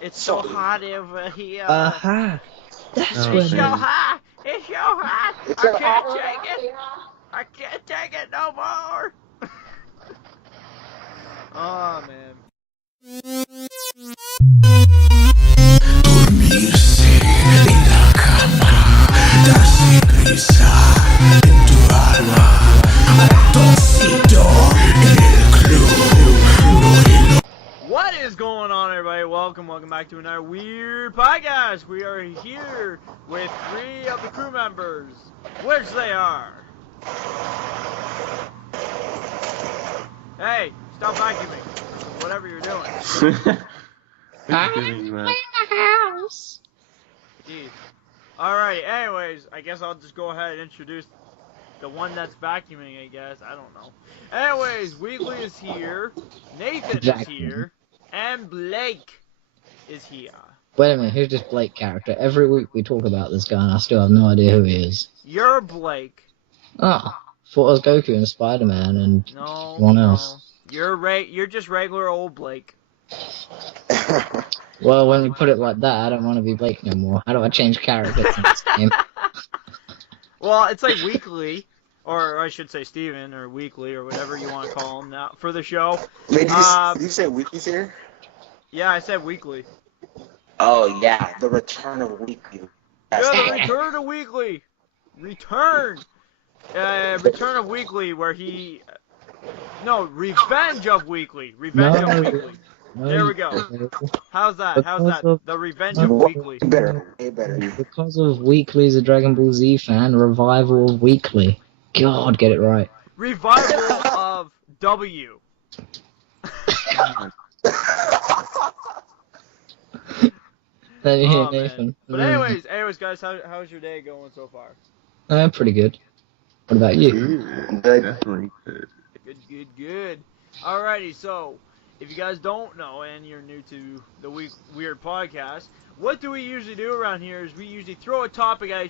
It's so hot over here. That's It's what so hot. It's so hot. I can't take it. I can't take it no more. Oh man. Dormirse en la cama, darse prisa en tu alma, ratoncito en el club. What is going on, everybody? Welcome back to another weird podcast. We are here with 3 of the crew members, which they are. Hey, stop vacuuming. Whatever you're doing. I'm in the house. Jeez. Alright, anyways, I guess I'll just go ahead and introduce the one that's vacuuming, I guess. I don't know. Anyways, Weekly is here, Nathan is here, and Blake is here. Wait a minute, who's this Blake character? Every week we talk about this guy and I still have no idea who he is. You're Blake. Oh, thought it was Goku and Spider-Man and someone else. You're just regular old Blake. Well, when we put it like that, I don't want to be Blake no more. How do I change characters in this game? Well, it's like Weekly, or I should say Steven, or Weekly, or whatever you want to call him now for the show. Wait, did you say Weekly's here? Yeah, I said Weekly. Oh yeah, the return of Weekly. Yeah, the return of Weekly. Return of Weekly, where he. No, Revenge of Weekly. Revenge of Weekly. There we go. How's that? The Revenge of Weekly. Way better. Because of Weekly's a Dragon Ball Z fan, revival of Weekly. God, get it right. Revival of W. Oh, Nathan. But anyways, guys, how's your day going so far? Pretty good. What about you? Definitely good. Good. Alrighty, so if you guys don't know and you're new to the Weird Podcast, what do we usually do around here is we usually throw a topic at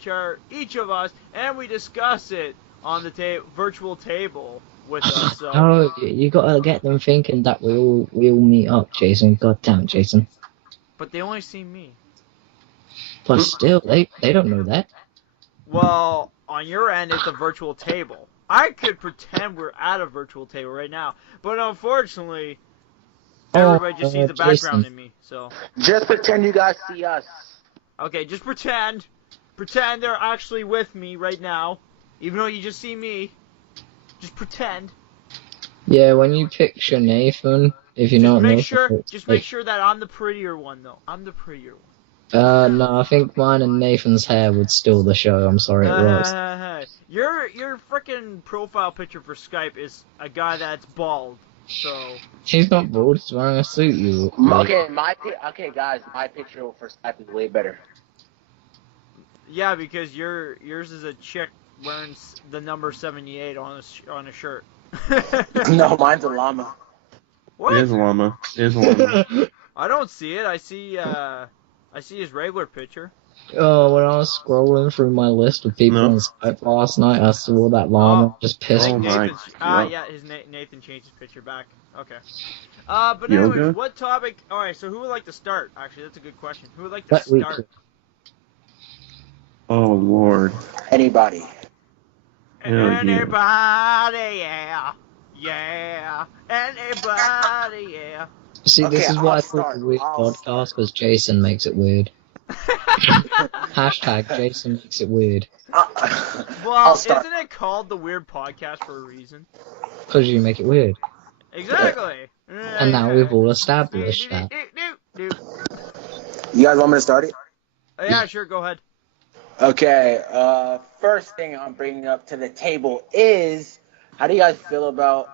each of us and we discuss it on the virtual table with us. So. Oh, you gotta get them thinking that we'll meet up, Jason. God damn it, Jason. But they only see me. But still, they don't know that. Well, on your end, it's a virtual table. I could pretend we're at a virtual table right now, but unfortunately, everybody just sees the background in me, so. Just pretend you guys see us. Okay, just pretend. Pretend they're actually with me right now, even though you just see me. Just pretend. Yeah, when you picture Nathan, if you know what Nathan make sure that I'm the prettier one, though. I'm the prettier one. No, I think mine and Nathan's hair would steal the show. I'm sorry, it was. Your frickin' profile picture for Skype is a guy that's bald, so. He's not bald. He's wearing a suit. Okay, guys, my picture for Skype is way better. Yeah, because yours is a chick wearing the number 78 on a shirt. No, mine's a llama. What? It is a llama. I don't see it. I see his regular picture. Oh, when I was scrolling through my list of people on Skype last night, I saw that llama just pissed me. Yeah, Nathan changed his picture back. Okay. But anyways, what topic? Alright, so who would like to start? Actually, that's a good question. Who would like to start? Oh, Lord. Anybody. Anybody, yeah. Yeah. Anybody, yeah. See, this is why I put the weird podcast, because Jason makes it weird. Hashtag Jason makes it weird. Well, isn't it called the Weird Podcast for a reason? Because you make it weird. Exactly. And now we've all established that. You guys want me to start it? Yeah, sure, go ahead. Okay, first thing I'm bringing up to the table is, how do you guys feel about,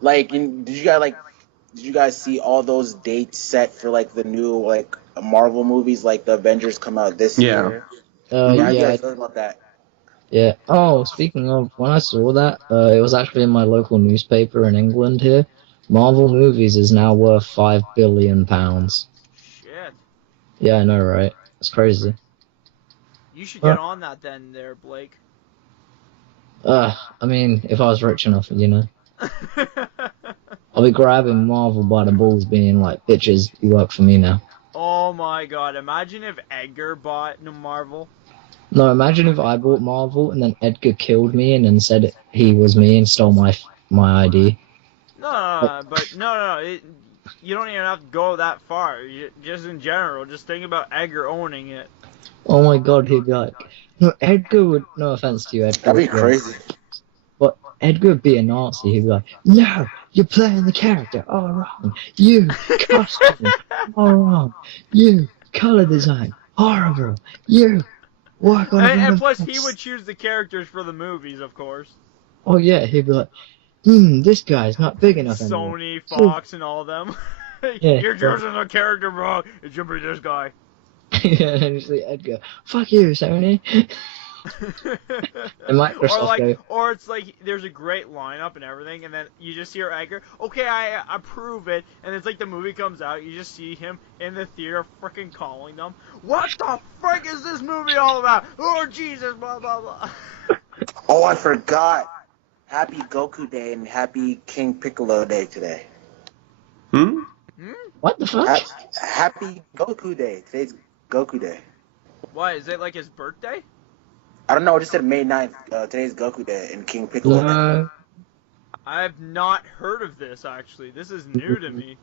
did you guys see all those dates set for, like, the new, like, Marvel movies, like the Avengers come out this year? How do you guys feel about that? Yeah. Oh, speaking of, when I saw that, it was actually in my local newspaper in England here. Marvel movies is now worth £5 billion. Shit. Yeah, I know, right? It's crazy. You should get on that then, there, Blake. I mean, if I was rich enough, you know. I'll be grabbing Marvel by the balls, being like, "Bitches, you work for me now." Oh my god! Imagine if Edgar bought Marvel. No, imagine if I bought Marvel and then Edgar killed me and then said he was me and stole my ID. No, you don't even have to go that far. Just in general, just think about Edgar owning it. Oh my god, he'd be like, no, Edgar would, no offense to you, Edgar. That'd be crazy. But Edgar would be a Nazi. He'd be like, no, you're playing the character all wrong. You, costume, all wrong. You, color design, horrible. You, work on and plus, he would choose the characters for the movies, of course. Oh yeah, he'd be like, this guy's not big enough anymore. Sony, Fox, and all them. Yeah, you're choosing the character wrong. It should be this guy. Yeah, and it's like Edgar, fuck you, Sony. And Microsoft or it's like there's a great lineup and everything, and then you just hear Edgar, okay, I approve it, and it's like the movie comes out, you just see him in the theater freaking calling them, what the frick is this movie all about? Oh Jesus, blah blah blah. Oh, I forgot. Happy Goku Day and Happy King Piccolo Day today. What the fuck? Happy Goku Day. Today's Goku Day. Why, is it like his birthday? I don't know, I just said May 9th. Today's Goku Day and King Piccolo Day. I've not heard of this, actually. This is new to me.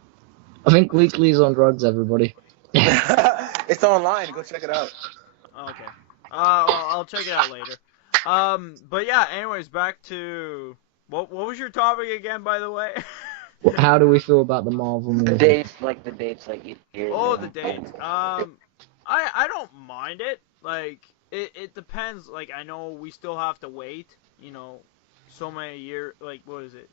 I think Weekly's on drugs, everybody. It's online. Go check it out. Okay. I'll check it out later. But yeah, anyways, back to... What was your topic again, by the way? How do we feel about the Marvel movie? The dates, years. Oh, the dates. I don't mind it. Like, it depends. Like, I know we still have to wait, so many years. Like, what is it?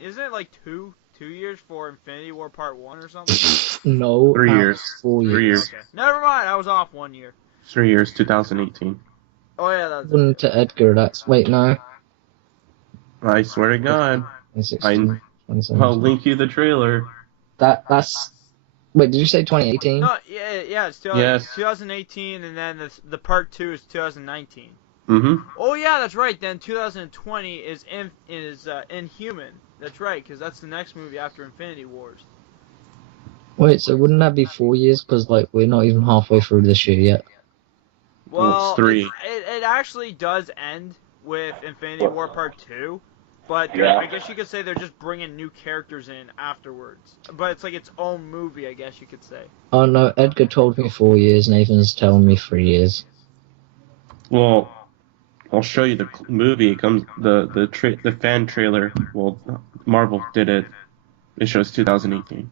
Isn't it like two years for Infinity War Part 1 or something? No. 3 years. 4 years. 3 years. Okay. Never mind, I was off 1 year. 3 years, 2018. Oh, yeah, that's According to Edgar, wait, no. I swear to God. 2016, 2017. I'll link you the trailer. That's... Wait, did you say 2018? No, yeah, it's 2018, and then the Part 2 is 2019. Mm-hmm. Oh, yeah, that's right. Then 2020 is Inhuman. That's right, because that's the next movie after Infinity Wars. Wait, so wouldn't that be 4 years? Because, like, we're not even halfway through this year yet. Well, it's 3. It actually does end with Infinity War Part 2, but I guess you could say they're just bringing new characters in afterwards. But it's like its own movie, I guess you could say. Oh, no, Edgar told me 4 years, Nathan's telling me 3 years. Well, I'll show you the movie. It comes the fan trailer. Well, Marvel did it. It shows 2018.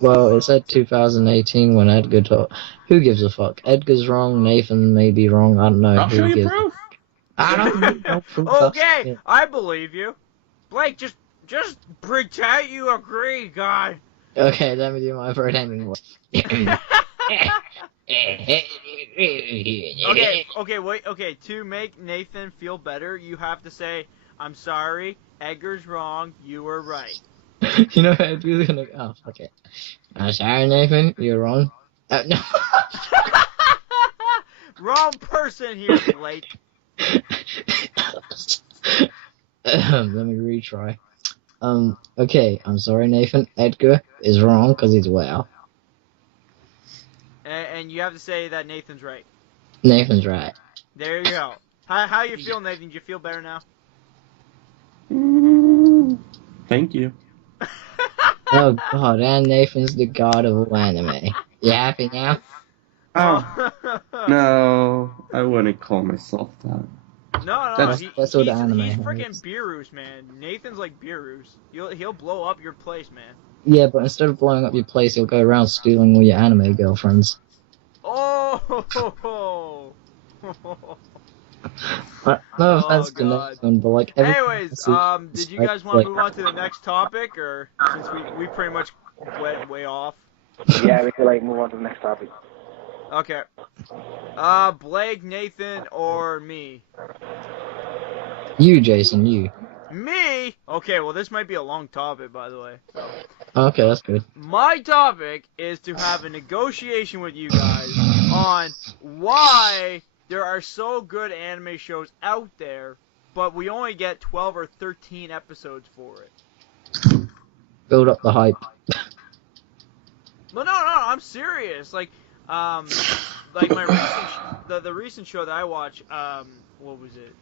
Well, it said 2018 when Edgar told... Who gives a fuck? Edgar's wrong, Nathan may be wrong, I don't know. I'll show you proof. I don't need no proof. Okay, I believe you. Blake, just pretend you agree, God. Okay, let me do my pretending voice. Okay, to make Nathan feel better, you have to say, I'm sorry, Edgar's wrong, you were right. You know, Edgar's gonna... Oh, fuck it. I'm sorry, Nathan, you're wrong. No. Wrong person here, Blake. Let me retry. Okay, I'm sorry, Nathan. Edgar is wrong because he's well. And you have to say that Nathan's right. Nathan's right. There you go. How you feel, Nathan? Do you feel better now? Thank you. Oh god, and Nathan's the god of all anime. You happy now? Oh. No, I wouldn't call myself that. No, That's what anime he's has. freaking Beerus, man. Nathan's like Beerus. He'll blow up your place, man. Yeah, but instead of blowing up your place, he'll go around stealing all your anime girlfriends. Oh! No offense to God. Nathan, but like... Anyways, did you guys want to move on to the next topic, or since we pretty much went way off? Yeah, we could move on to the next topic. Okay. Blake, Nathan, or me? You, Jason, you. Me? Okay, well this might be a long topic, by the way. Okay, that's good. My topic is to have a negotiation with you guys on why there are so good anime shows out there, but we only get 12 or 13 episodes for it. build up the hype. Well, no, I'm serious. Like my recent the recent show that I watched, what was it?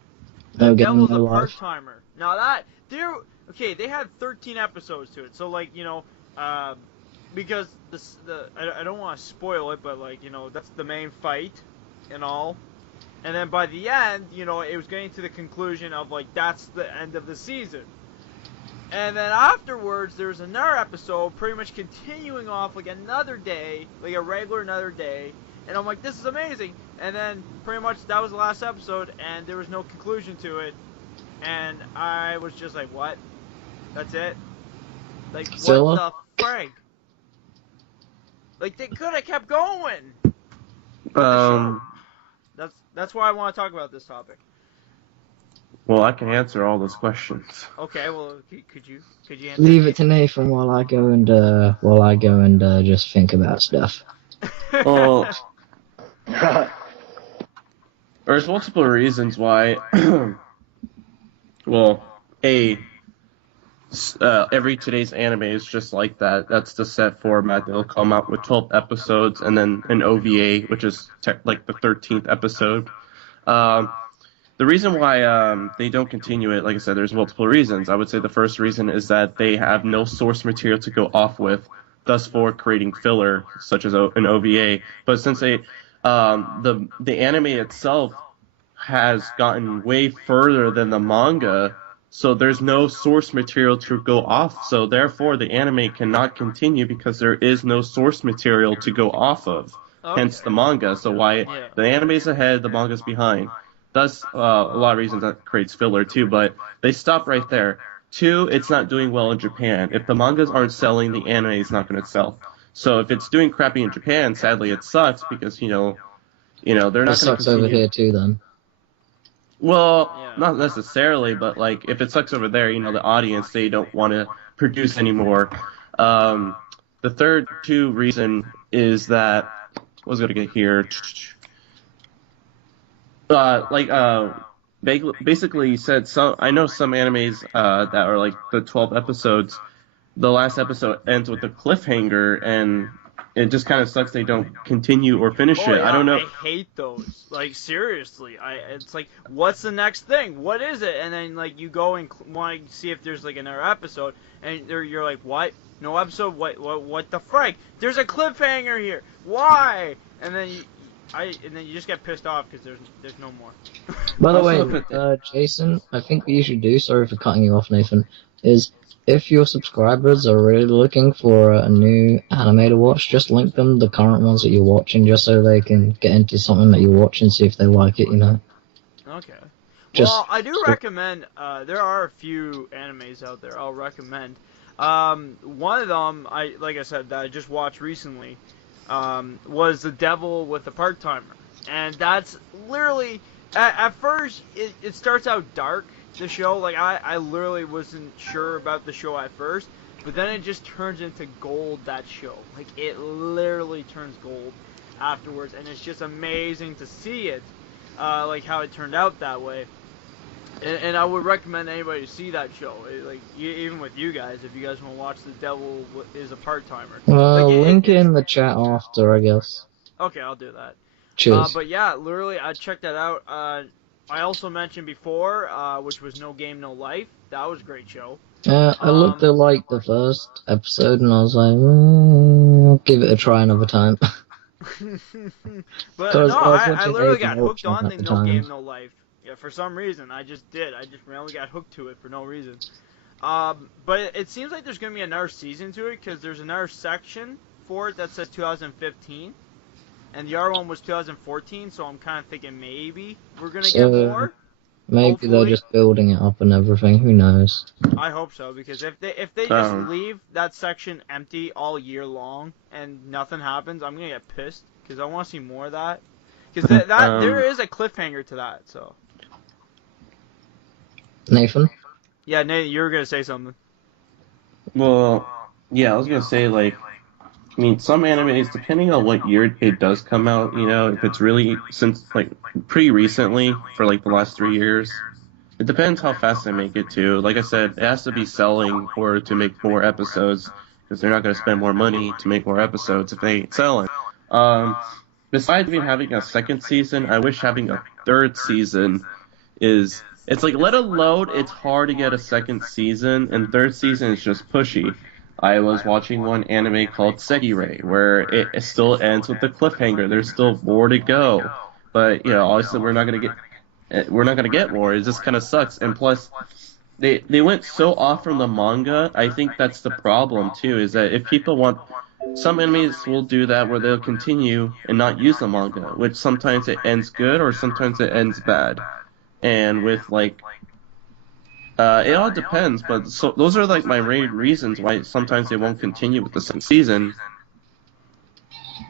No Game, Devil's No a Life. Part-Timer. Now that they had 13 episodes to it. So like, because I don't want to spoil it, but like, that's the main fight and all. And then by the end, it was getting to the conclusion of like that's the end of the season. And then afterwards, there was another episode, pretty much continuing off like another day, like a regular another day. And I'm like, this is amazing. And then pretty much that was the last episode, and there was no conclusion to it. And I was just like, what? That's it? Like, what the frig? Like, they could have kept going. That's why I want to talk about this topic. Well, I can answer all those questions. Okay, well, could you answer? Leave it to Nathan while I go and just think about stuff. Well, there's multiple reasons why. Well, every today's anime is just like that. That's the set format. They'll come out with 12 episodes and then an OVA, which is like the 13th episode. The reason why they don't continue it, like I said, there's multiple reasons. I would say the first reason is that they have no source material to go off with, thus for creating filler, such as an OVA. But since the anime itself has gotten way further than the manga, so there's no source material to go off. So therefore, the anime cannot continue because there is no source material to go off of. Okay. Hence the manga. So the anime's ahead, the manga's behind. Thus, a lot of reasons that creates filler too, but they stop right there. 2, it's not doing well in Japan. If the mangas aren't selling, the anime is not going to sell. So if it's doing crappy in Japan, sadly it sucks because they're not going to continue. It sucks over here too, then. Well, not necessarily, but like if it sucks over there, the audience, they don't want to produce anymore. The third reason is that I was going to get here. Basically he said I know some animes that are like the 12 episodes, the last episode ends with a cliffhanger, and it just kind of sucks they don't continue or finish it. Yeah, I don't know. I hate those. Like, seriously. It's like, what's the next thing? What is it? And then, like, you go and want to see if there's, like, another episode, and you're like, what? No episode? What the frick? There's a cliffhanger here. Why? And then you just get pissed off because there's no more. By the way, Jason, I think what you should do, sorry for cutting you off, Nathan, is if your subscribers are really looking for a new anime to watch, just link them the current ones that you're watching, just so they can get into something that you're watching, see if they like it, Okay. Well, I do recommend, there are a few animes out there I'll recommend. One of them, like I said, that I just watched recently, was The Devil with a Part-Timer. And that's literally, at first, it starts out dark, the show. Like, I literally wasn't sure about the show at first, but then it just turns into gold, that show. Like, it literally turns gold afterwards, and it's just amazing to see it, like, how it turned out that way. And I would recommend anybody to see that show, like, even with you guys, if you guys want to watch The Devil is a Part-Timer. Well, link it in the chat after, I guess. Okay, I'll do that. Cheers. But yeah, literally, I checked that out. I also mentioned before, which was No Game, No Life. That was a great show. I looked at, like, the first episode, and I was like, I'll give it a try another time. But no, I literally got hooked on the No Game, No Life. Yeah, for some reason, I just did. I just randomly got hooked to it for no reason. But it seems like there's going to be another season to it, because there's another section for it that says 2015. And the other one was 2014, so I'm kind of thinking maybe we're going to get more. Maybe hopefully. They're just building it up and everything, who knows. I hope so, because if they just leave that section empty all year long and nothing happens, I'm going to get pissed, because I want to see more of that. Because there is a cliffhanger to that, so. Nathan? Yeah, Nathan, you were going to say something. Well, yeah, I was going to say, like, I mean, some animes, depending on what year it does come out, if it's really since, like, pretty recently, for, like, the last 3 years, It depends how fast they make it too. Like I said, it has to be selling or to make more episodes, because they're not going to spend more money to make more episodes if they ain't selling. Besides even having a second season, I wish having a third season is. It's like, let alone it's hard to get a second season, and third season is just pushy. I was watching one anime called Sekirei, where it still ends with the cliffhanger. There's still more to go, but obviously we're not gonna get more. It just kind of sucks. And plus, they went so off from the manga. I think that's the problem too. Is that if people want, some animes will do that where they'll continue and not use the manga, which sometimes it ends good or sometimes it ends bad. And with it all depends. But so those are like my main reasons why sometimes they won't continue with the second season.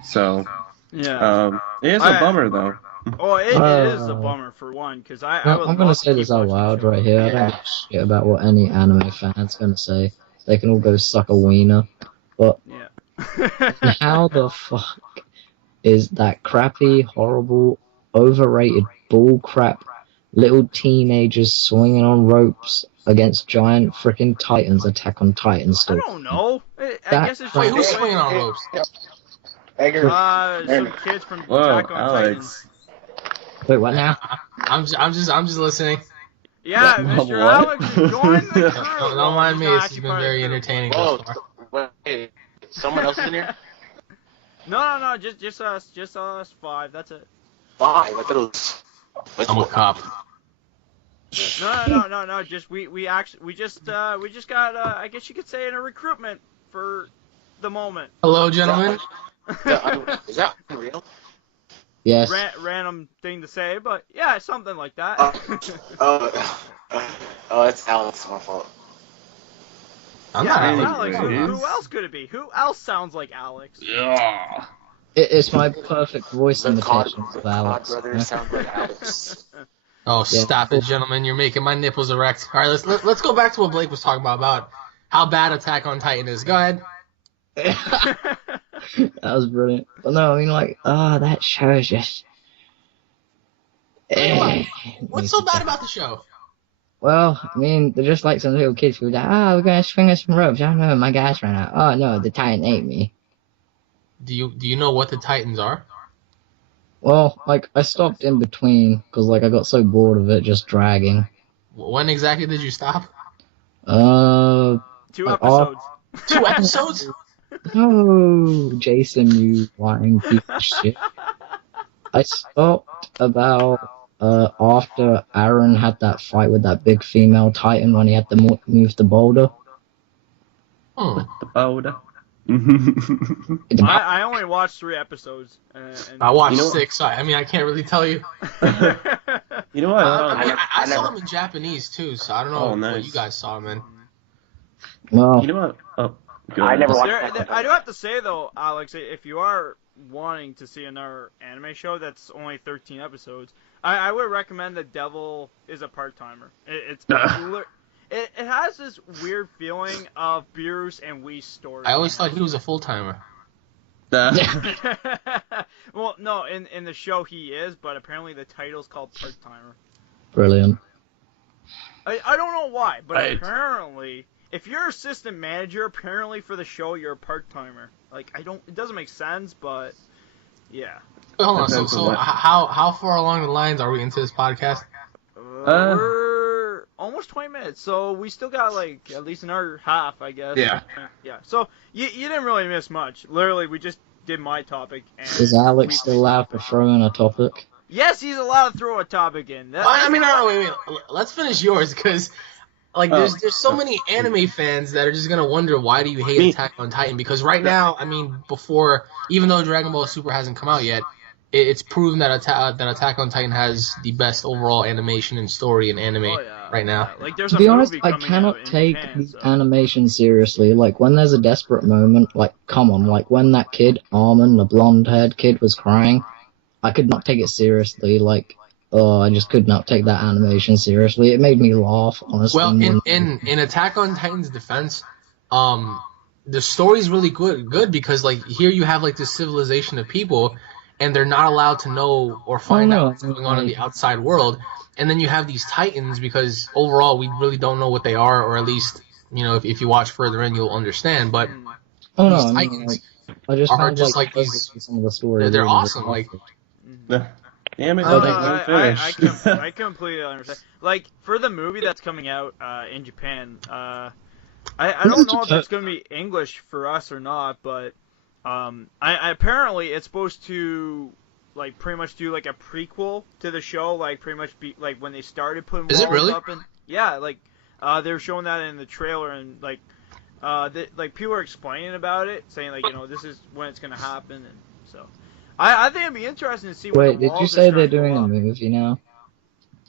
So yeah, it is a bummer though. Oh, it is a bummer for one, because I'm gonna say this out loud right here. I don't give a shit about what any anime fan's gonna say. They can all go suck a wiener. But how the fuck is that crappy, horrible, overrated bullcrap little teenagers swinging on ropes against giant freaking titans Attack on Titan story? I don't know. I guess it's Wait, who's swinging on ropes? Edgar. Some kids from Attack on Titan. Wait, what now? I'm just listening. Yeah, Mr. Alex, join the crew. Don't mind me. This has been very entertaining. Whoa, wait, someone else in here? No, just us 5. That's it. 5. I thought it was. I'm a cop. No. Just we just got I guess you could say in a recruitment for the moment. Hello, gentlemen. Is that real? Yes. Random thing to say, but yeah, something like that. It's Alex. My fault. I'm not Alex. Alex. Who else could it be? Who else sounds like Alex? Yeah. It's my perfect voice imitation of Alex. Brothers sound like Alex. Oh, stop it, gentlemen! You're making my nipples erect. All right, let's go back to what Blake was talking about how bad Attack on Titan is. Go ahead. That was brilliant. But no, I mean, that show is just. What's so bad about the show? Well, I mean, they're just like some little kids who are like, we're gonna swing us some ropes. I don't know, my gas ran out. Oh no, the Titan ate me. Do you know what the Titans are? Well, I stopped in between, because, I got so bored of it just dragging. When exactly did you stop? 2 episodes. 2 episodes? Oh, Jason, you lying piece of shit. I stopped about, after Aaron had that fight with that big female Titan when he had to move the boulder. The boulder. I only watched 3 episodes. And I watched 6, so I can't really tell you. You know what? I saw them in Japanese too, so I don't know what you guys saw, man. Well, you know what? Oh, I never watched I do have to say though, Alex, if you are wanting to see another anime show that's only 13 episodes, I would recommend The Devil is a Part-Timer. It has this weird feeling of Beerus and Whi's story. I always thought he was a full-timer. Well, no, in the show he is, but apparently the title's called Part-Timer. Brilliant. I don't know why, but apparently, if you're assistant manager, apparently for the show you're a part-timer. It doesn't make sense, but yeah. Wait, hold on, so how far along the lines are we into this podcast? We're almost 20 minutes, so we still got at least another half, I guess. Yeah. Yeah. So you didn't really miss much. Literally, we just did my topic. And is Alex still allowed to throw in a topic? Yes, he's allowed to throw a topic in. No, wait. Let's finish yours, because there's so many anime fans that are just gonna wonder, why do you hate Attack on Titan? Because right now, even though Dragon Ball Super hasn't come out yet, it's proven that Attack on Titan has the best overall animation and story in anime right now. There's to be honest, I cannot take the animation seriously. When there's a desperate moment, come on, when that kid, Armin, the blonde-haired kid, was crying, I could not take it seriously. I just could not take that animation seriously. It made me laugh, honestly. Well, in Attack on Titan's defense, the story's really good because here you have this civilization of people, and they're not allowed to know or find out what's going on in the outside world. and then you have these Titans, because overall we really don't know what they are, or at least, you know, if you watch further in, you'll understand. But Oh these no, I mean, Titans I just are found just like these. some of the stories. They're really awesome. Like, Damn it, No, let me finish. I completely understand. Like, for the movie that's coming out in Japan, I don't know if it's going to be English for us or not, but I apparently it's supposed to, like, pretty much do, like, a prequel to the show, like, pretty much be, like, when they started putting walls really? up. And, yeah, like, they were showing that in the trailer, and, like, like, people are explaining about it, saying, like, you know, this is when it's going to happen, and so... I think it'd be interesting to see what Wait, the did you say they're doing a up. movie now?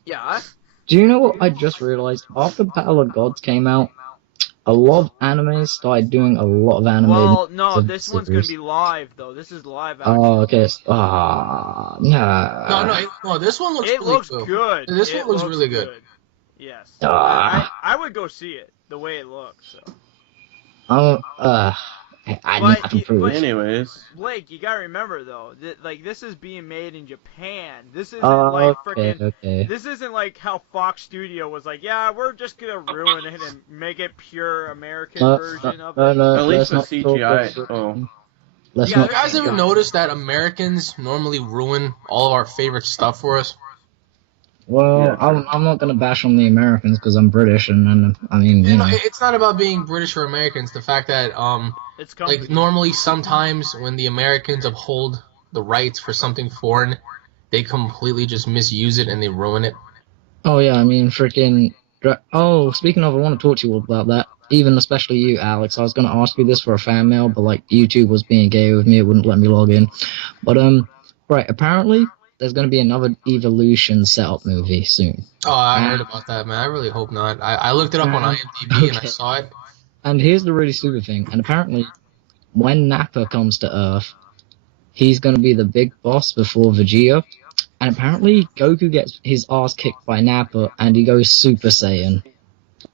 Yeah. Do you know what I just realized? After Battle of Gods came out, a lot of animes started doing a lot of anime. Well, no, this one's gonna be live though. This is live action. Oh, okay. No, this one looks It really looks cool. good. This one looks really good. Yes. Ah. I would go see it the way it looks. So. I need to prove. Anyways, Blake, you gotta remember though, that like this is being made in Japan. This isn't like freaking. Okay. This isn't like how Fox Studio was like, yeah, we're just gonna ruin it and make it pure American version of it. No, at least with CGI. Let's Yeah, not you guys ever notice that Americans normally ruin all of our favorite stuff for us? Well, Yeah, I'm not gonna bash on the Americans because I'm British, and I mean, you know. It's not about being British or Americans. The fact that It's like normally sometimes when the Americans uphold the rights for something foreign, they completely just misuse it and they ruin it. Oh yeah, I mean, freaking. Oh, speaking of, I want to talk to you about that. Even especially you, Alex. I was gonna ask you this for a fan mail, but like YouTube was being gay with me, it wouldn't let me log in. But right, apparently there's gonna be another Evolution setup movie soon. Oh, I heard about that, man. I really hope not. I looked it up on IMDb and I saw it. And here's the really stupid thing. And apparently, when Nappa comes to Earth, he's gonna be the big boss before Vegeta. And apparently, Goku gets his ass kicked by Nappa, and he goes Super Saiyan.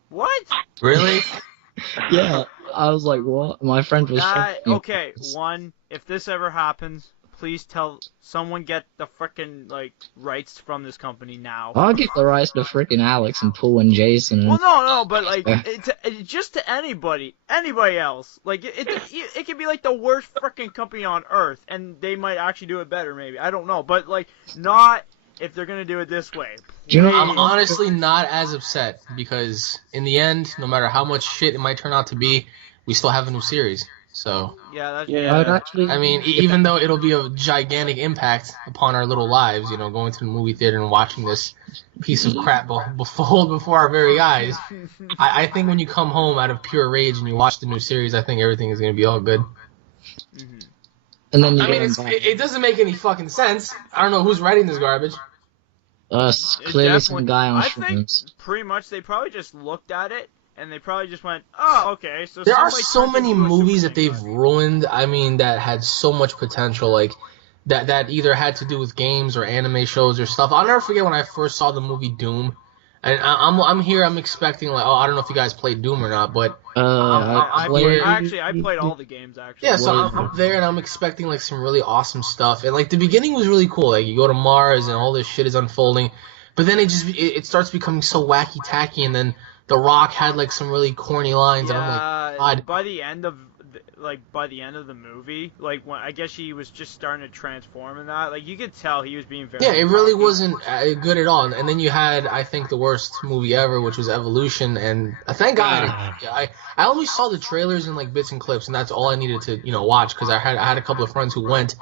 What? Really? Yeah, I was like, what? My friend was. Okay, if this ever happens, please tell someone get the frickin' like rights from this company now. I'll get the rights to freaking Alex and Paul and Jason. And... Well, no, but like it's just to anybody else. Like it could be like the worst frickin' company on earth, and they might actually do it better. Maybe I don't know, but like not if they're gonna do it this way. Do you know, I'm honestly not as upset because in the end, no matter how much shit it might turn out to be, we still have a new series. So I mean, even though it'll be a gigantic impact upon our little lives, you know, going to the movie theater and watching this piece of crap before our very eyes, I think when you come home out of pure rage and you watch the new series, I think everything is going to be all good. And then it doesn't make any fucking sense. I don't know who's writing this garbage. Clearly some guy on shrooms. I think pretty much they probably just looked at it. And they probably just went, oh, okay. So there are so many movies that they've ruined. I mean, that had so much potential, like that either had to do with games or anime shows or stuff. I'll never forget when I first saw the movie Doom, and I'm expecting like, oh, I don't know if you guys played Doom or not, but I played all the games actually. Yeah, so I'm there and I'm expecting like some really awesome stuff, and like the beginning was really cool. Like you go to Mars and all this shit is unfolding, but then it starts becoming so wacky tacky, and then The Rock had like some really corny lines, and I'm like, by the end of the movie, like when I guess he was just starting to transform in that, like you could tell he was being very. Yeah, it really wasn't good at all. And then you had, I think, the worst movie ever, which was Evolution, and thank God, I only saw the trailers and like bits and clips, and that's all I needed to watch because I had a couple of friends who went.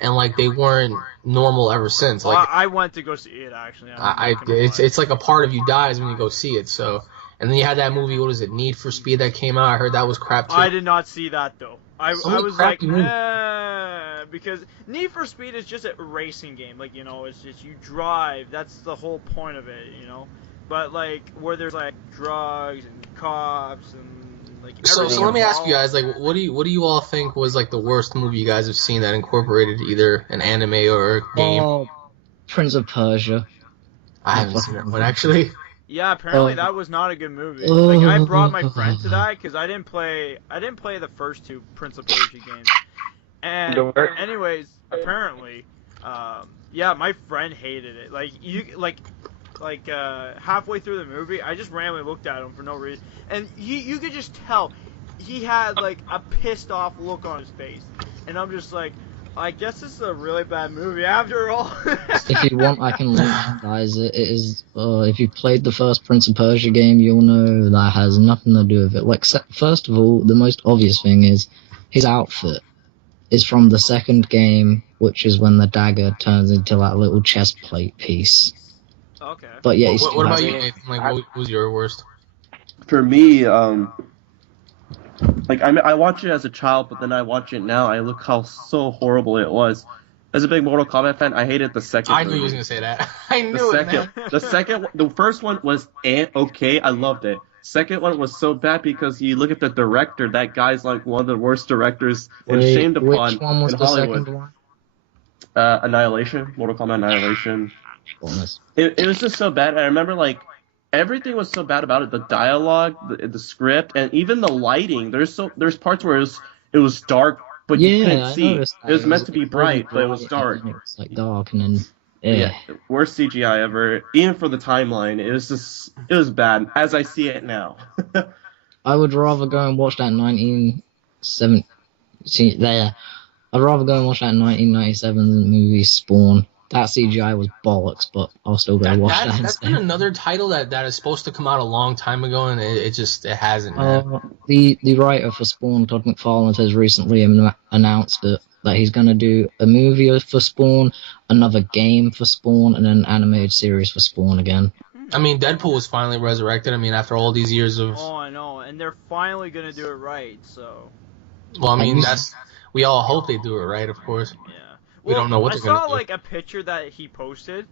And like they weren't normal ever since. Like I went to go see it actually. It's like a part of you dies when you go see it. So. And then you had that movie, what is it, Need for Speed that came out. I heard that was crap too. I did not see that though. I was like, because Need for Speed is just a racing game. Like, you know, it's just you drive. That's the whole point of it, you know. But like where there's like drugs and cops and like. So let me ask you guys, like, what do you all think was like the worst movie you guys have seen that incorporated either an anime or a game? Oh, Prince of Persia. I haven't seen that one actually. Yeah, apparently that was not a good movie. Like I brought my friend to that because I didn't play the first two Prince of Persia games. And anyways, apparently, yeah, my friend hated it. halfway through the movie, I just randomly looked at him for no reason, and you could just tell he had like a pissed off look on his face, and I'm just like, I guess this is a really bad movie after all. If you want, I can link you guys. It is, if you played the first Prince of Persia game, you'll know that has nothing to do with it. Like, first of all, the most obvious thing is his outfit is from the second game, which is when the dagger turns into that little chest plate piece. Okay. But yeah, what about you, Nathan? Like, what was your worst? For me, like I watched it as a child, but then I watch it now. I look how so horrible it was. As a big Mortal Kombat fan, I hated the second. I knew he was gonna say that. I knew the first one was okay. I loved it. Second one was so bad because you look at the director. That guy's like one of the worst directors and shamed upon which one was in the Hollywood. second one? Annihilation, Mortal Kombat Annihilation. It was just so bad. I remember like everything was so bad about it. The dialogue, the script, and even the lighting. There's parts where it was dark, but you couldn't see. It was meant to be bright, but it was dark. It was like dark, and then yeah, worst CGI ever. Even for the timeline, it was bad as I see it now. I would rather go and watch that 1997 movie Spawn. That CGI was bollocks, but I'll still go watch that. That's been another title that is supposed to come out a long time ago, and it hasn't. Man. The writer for Spawn, Todd McFarlane, has recently announced that he's going to do a movie for Spawn, another game for Spawn, and an animated series for Spawn again. I mean, Deadpool was finally resurrected. I mean, after all these years of... Oh, I know, and they're finally going to do it right, so... Well, I mean, we all hope they do it right, of course. Yeah. We don't know what they're going to do. I saw, like, a picture that he posted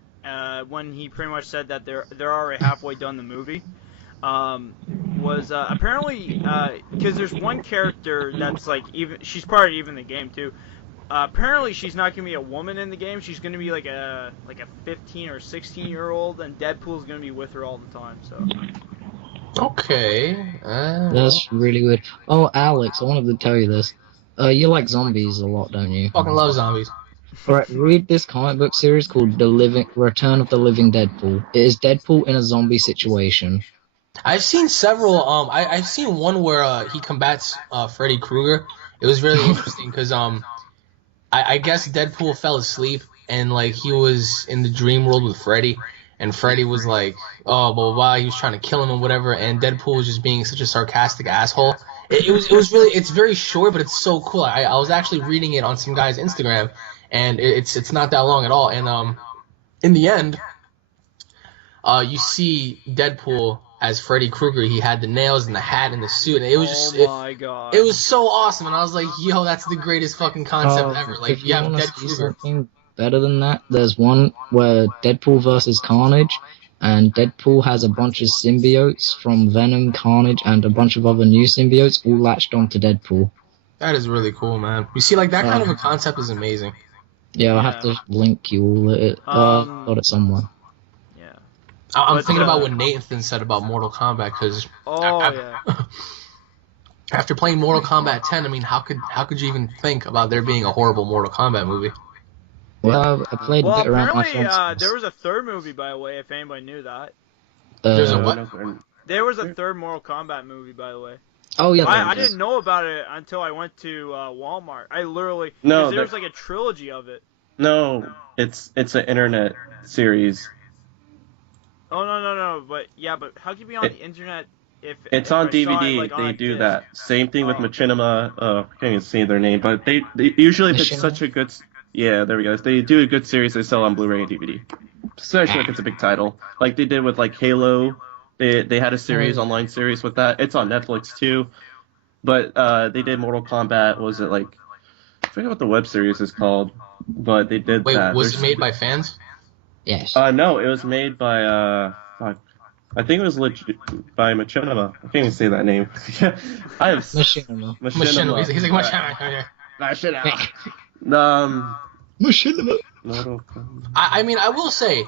when he pretty much said that they're already halfway done the movie. Was apparently... Because there's one character that's, like, she's part of even the game, too. Apparently she's not going to be a woman in the game. She's going to be, like a 15 or 16-year-old, and Deadpool's going to be with her all the time, so... Okay. That's really weird. Oh, Alex, I wanted to tell you this. You like zombies a lot, don't you? Fucking love zombies. Alright, read this comic book series called Return of the Living Deadpool. It is Deadpool in a zombie situation. I've seen several, I've seen one where he combats Freddy Krueger. It was really interesting because I guess Deadpool fell asleep and like he was in the dream world with Freddy, and Freddy was like, oh, blah, blah, blah, he was trying to kill him and whatever, and Deadpool was just being such a sarcastic asshole. It was really, it's very short, but it's so cool. I was actually reading it on some guy's Instagram, and it's not that long at all. And in the end, you see Deadpool as Freddy Krueger. He had the nails and the hat and the suit, and it was my God. It was so awesome. And I was like, yo, that's the greatest fucking concept ever. Like, you have Deadpool. Better than that, there's one where Deadpool versus Carnage, and Deadpool has a bunch of symbiotes from Venom, Carnage, and a bunch of other new symbiotes all latched onto Deadpool. That is really cool, man. You see, like, that kind of a concept is amazing. Yeah, I'll have to link you all. Got it somewhere. Yeah. I'm thinking about what Nathan said about Mortal Kombat, because after playing Mortal Kombat 10, I mean, how could you even think about there being a horrible Mortal Kombat movie? Well, I played a bit around my friend's house. There was a third movie, by the way, if anybody knew that. There's a what? There was a third Mortal Kombat movie, by the way. Oh, yeah. I didn't know about it until I went to Walmart. I literally... No, there's like a trilogy of it. No, it's an internet series. Oh, no. But how can you be on the internet if... It's on DVD. They do that. Same thing with Machinima. I can't even say their name, but they usually if it's such a good... Yeah, there we go. If they do a good series, they sell on Blu-ray and DVD. Especially if it's a big title. Like they did with like Halo. They had a series, online series with that. It's on Netflix too. But they did Mortal Kombat. Was it like... I forget what the web series is called. But they did that. Wait, was it made by fans? Yes. No, it was made by... I think it was by Machinima. I can't even say that name. I have... Machinima. He's like, Machinima. Machinima. I mean, I will say,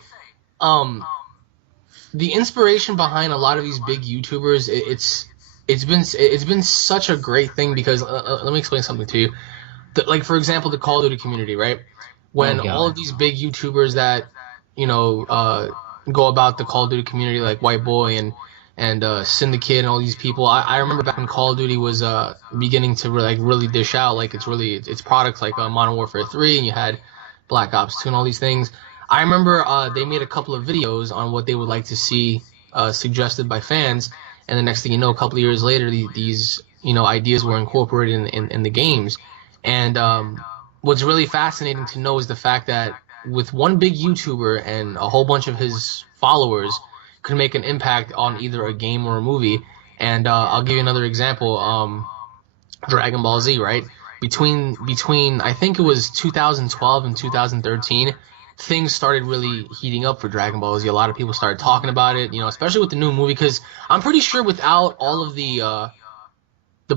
the inspiration behind a lot of these big YouTubers, it's been such a great thing because let me explain something to you. Like for example, the Call of Duty community, right? When all of these big YouTubers that go about the Call of Duty community, like White Boy and Syndicate and all these people. I remember back when Call of Duty was beginning to really dish out like its products like Modern Warfare 3, and you had Black Ops 2 and all these things. I remember they made a couple of videos on what they would like to see suggested by fans, and the next thing you know, a couple of years later, these ideas were incorporated in the games. And what's really fascinating to know is the fact that with one big YouTuber and a whole bunch of his followers could make an impact on either a game or a movie. And I'll give you another example. Dragon Ball Z, right? Between I think it was 2012 and 2013, things started really heating up for Dragon Ball Z. A lot of people started talking about it, especially with the new movie, because I'm pretty sure without all of the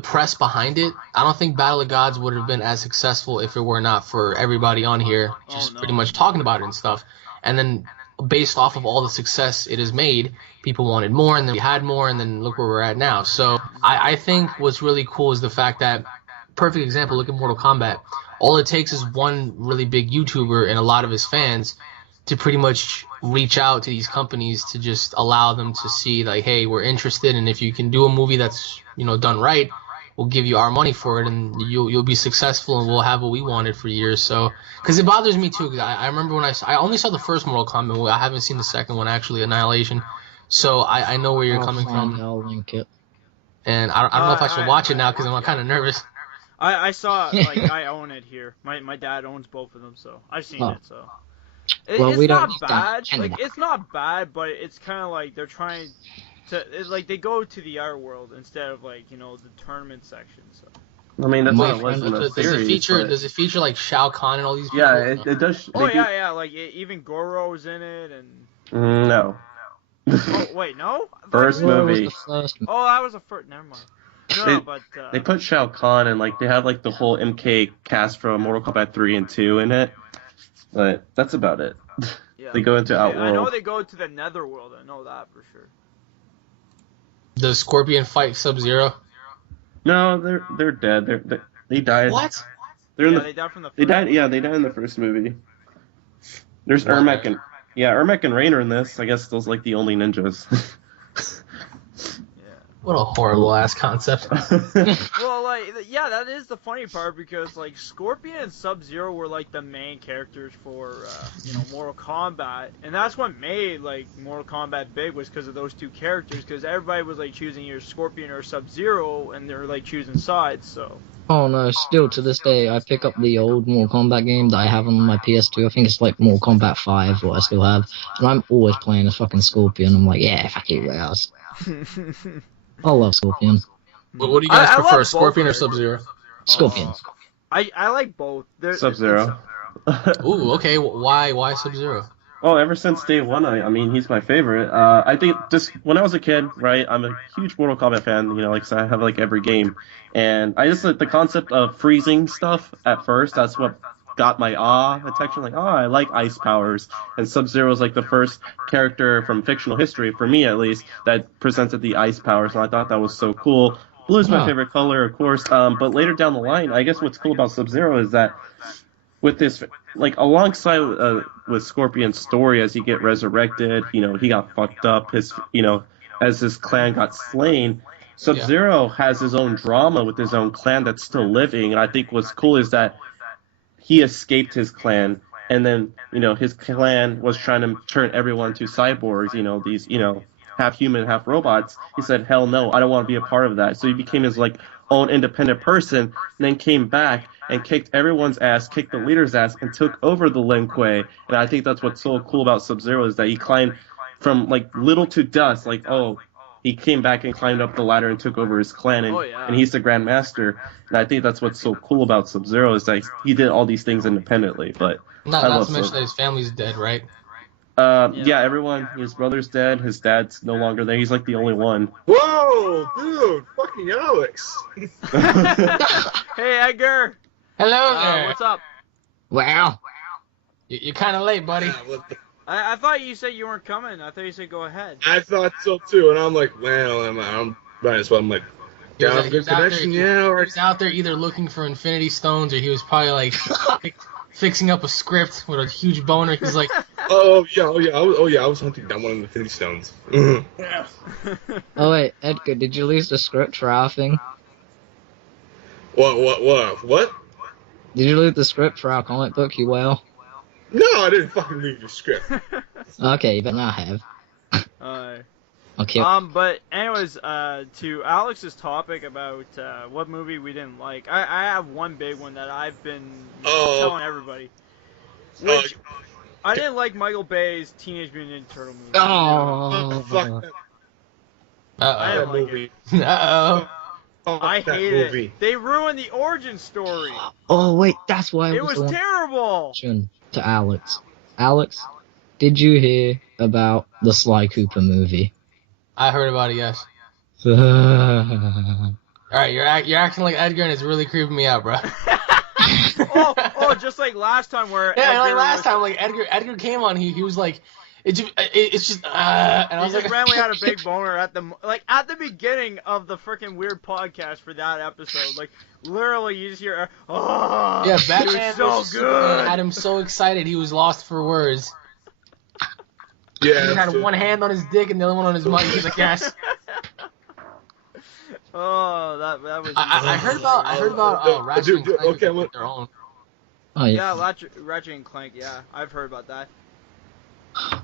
press behind it, I don't think Battle of Gods would have been as successful if it were not for everybody on here just pretty much talking about it and stuff. And then based off of all the success it has made, people wanted more, and then we had more, and then look where we're at now. So I think what's really cool is the fact that, perfect example, look at Mortal Kombat. All it takes is one really big YouTuber and a lot of his fans to pretty much reach out to these companies to just allow them to see, like, hey, we're interested, and if you can do a movie that's done right, we'll give you our money for it, and you'll be successful, and we'll have what we wanted for years. So, because it bothers me too, because I remember when I only saw the first Mortal Kombat movie. I haven't seen the second one, actually, Annihilation. So I know where you're coming from. I'll link it. And I don't know if I should watch it now because I'm kind of nervous. I saw it, like, I own it here. My dad owns both of them, so I've seen it. So it's not bad. Like, it's not bad, but it's kind of like they're trying to, like, they go to the art world instead of, like, the tournament section. So I mean, that's what it was in the series. Does it feature like Shao Kahn and all these people? Yeah, it does. Oh yeah, like even Goro's in it and. No. Oh wait, no. First movie. Oh, that was the first. Never mind. No, but they put Shao Kahn and like they had like the whole MK cast from Mortal Kombat 3 and 2 in it, but that's about it. Yeah. They go into Outworld. I know they go to the Netherworld. I know that for sure. Does Scorpion fight Sub-Zero? No, they're dead. They died. What? They died from the. They died. Yeah, they died in the first movie. There's Ermac and Ermac and Rain are in this. I guess those like the only ninjas. What a horrible ass concept. Well, like, yeah, that is the funny part because, like, Scorpion and Sub-Zero were, like, the main characters for, Mortal Kombat. And that's what made, like, Mortal Kombat big was because of those two characters. Because everybody was, like, choosing either Scorpion or Sub-Zero, and they're, like, choosing sides, so. Oh no, still to this day, I pick up the old Mortal Kombat game that I have on my PS2. I think it's, like, Mortal Kombat 5, what I still have. And I'm always playing as fucking Scorpion. I'm like, yeah, fuck you, Rouse. I love Scorpion. What do you guys prefer, Scorpion or Sub-Zero? Scorpion. I like both. Sub-Zero. Ooh, okay. Why Sub-Zero? Oh, ever since day one, I mean, he's my favorite. I think just when I was a kid, right, I'm a huge Mortal Kombat fan, like, so I have, like, every game. And I just like the concept of freezing stuff at first. That's what got my attention. Like, I like ice powers. And Sub-Zero is, like, the first character from fictional history, for me at least, that presented the ice powers. And I thought that was so cool. Blue's my favorite color, of course. But later down the line, I guess what's cool about Sub-Zero is that with this, like, alongside with Scorpion's story as he get resurrected, he got fucked up, as his clan got slain, Sub-Zero has his own drama with his own clan that's still living. And I think what's cool is that he escaped his clan, and then, his clan was trying to turn everyone to cyborgs, these, half human, half robots. He said, hell no, I don't want to be a part of that. So he became his, like, own independent person, and then came back and kicked everyone's ass, kicked the leader's ass, and took over the Lin Kuei. And I think that's what's so cool about Sub-Zero is that he climbed from, like, little to dust, like, he came back and climbed up the ladder and took over his clan, and he's the Grand Master. And I think that's what's so cool about Sub-Zero is that he did all these things independently. But not to mention that his family's dead, right? Yeah, everyone. His brother's dead. His dad's no longer there. He's like the only one. Whoa, dude! Fucking Alex! Hey, Edgar! Hello there! What's up? Wow. You're kind of late, buddy. I thought you said you weren't coming. I thought you said go ahead. I thought so too, and I'm like, well, I'm might as well. I'm like, got a good connection, yeah. Or he's out there either looking for Infinity Stones, or he was probably like fixing up a script with a huge boner. He's like, I was hunting down one of the Infinity Stones. Oh wait, Edgar, did you lose the script for our thing? What? Did you lose the script for our comic book, you whale? No, I didn't fucking leave the script. Okay, but now I have. Okay. But anyways, to Alex's topic about what movie we didn't like, I have one big one that I've been telling everybody. Which I didn't like Michael Bay's Teenage Mutant Ninja Turtle movie. Oh, fuck that. I didn't like movie. it. I hate it. They ruined the origin story. Oh wait, that's why it was terrible. To Alex. Alex, did you hear about the Sly Cooper movie? I heard about it, yes. Alright, you're acting like Edgar and it's really creeping me out, bro. Just like last time where Edgar came on, he was like, it's just and I was like, randomly had a big boner at the beginning of the freaking weird podcast for that episode. Like literally, you just hear, yeah, Batman so good. Had him so excited he was lost for words. Yeah, he had one hand on his dick and the other one on his mouth. He's like, yes. Oh, that was. I heard about Ratchet and Clank with their own. Oh yeah. Yeah, Ratchet and Clank. Yeah, I've heard about that.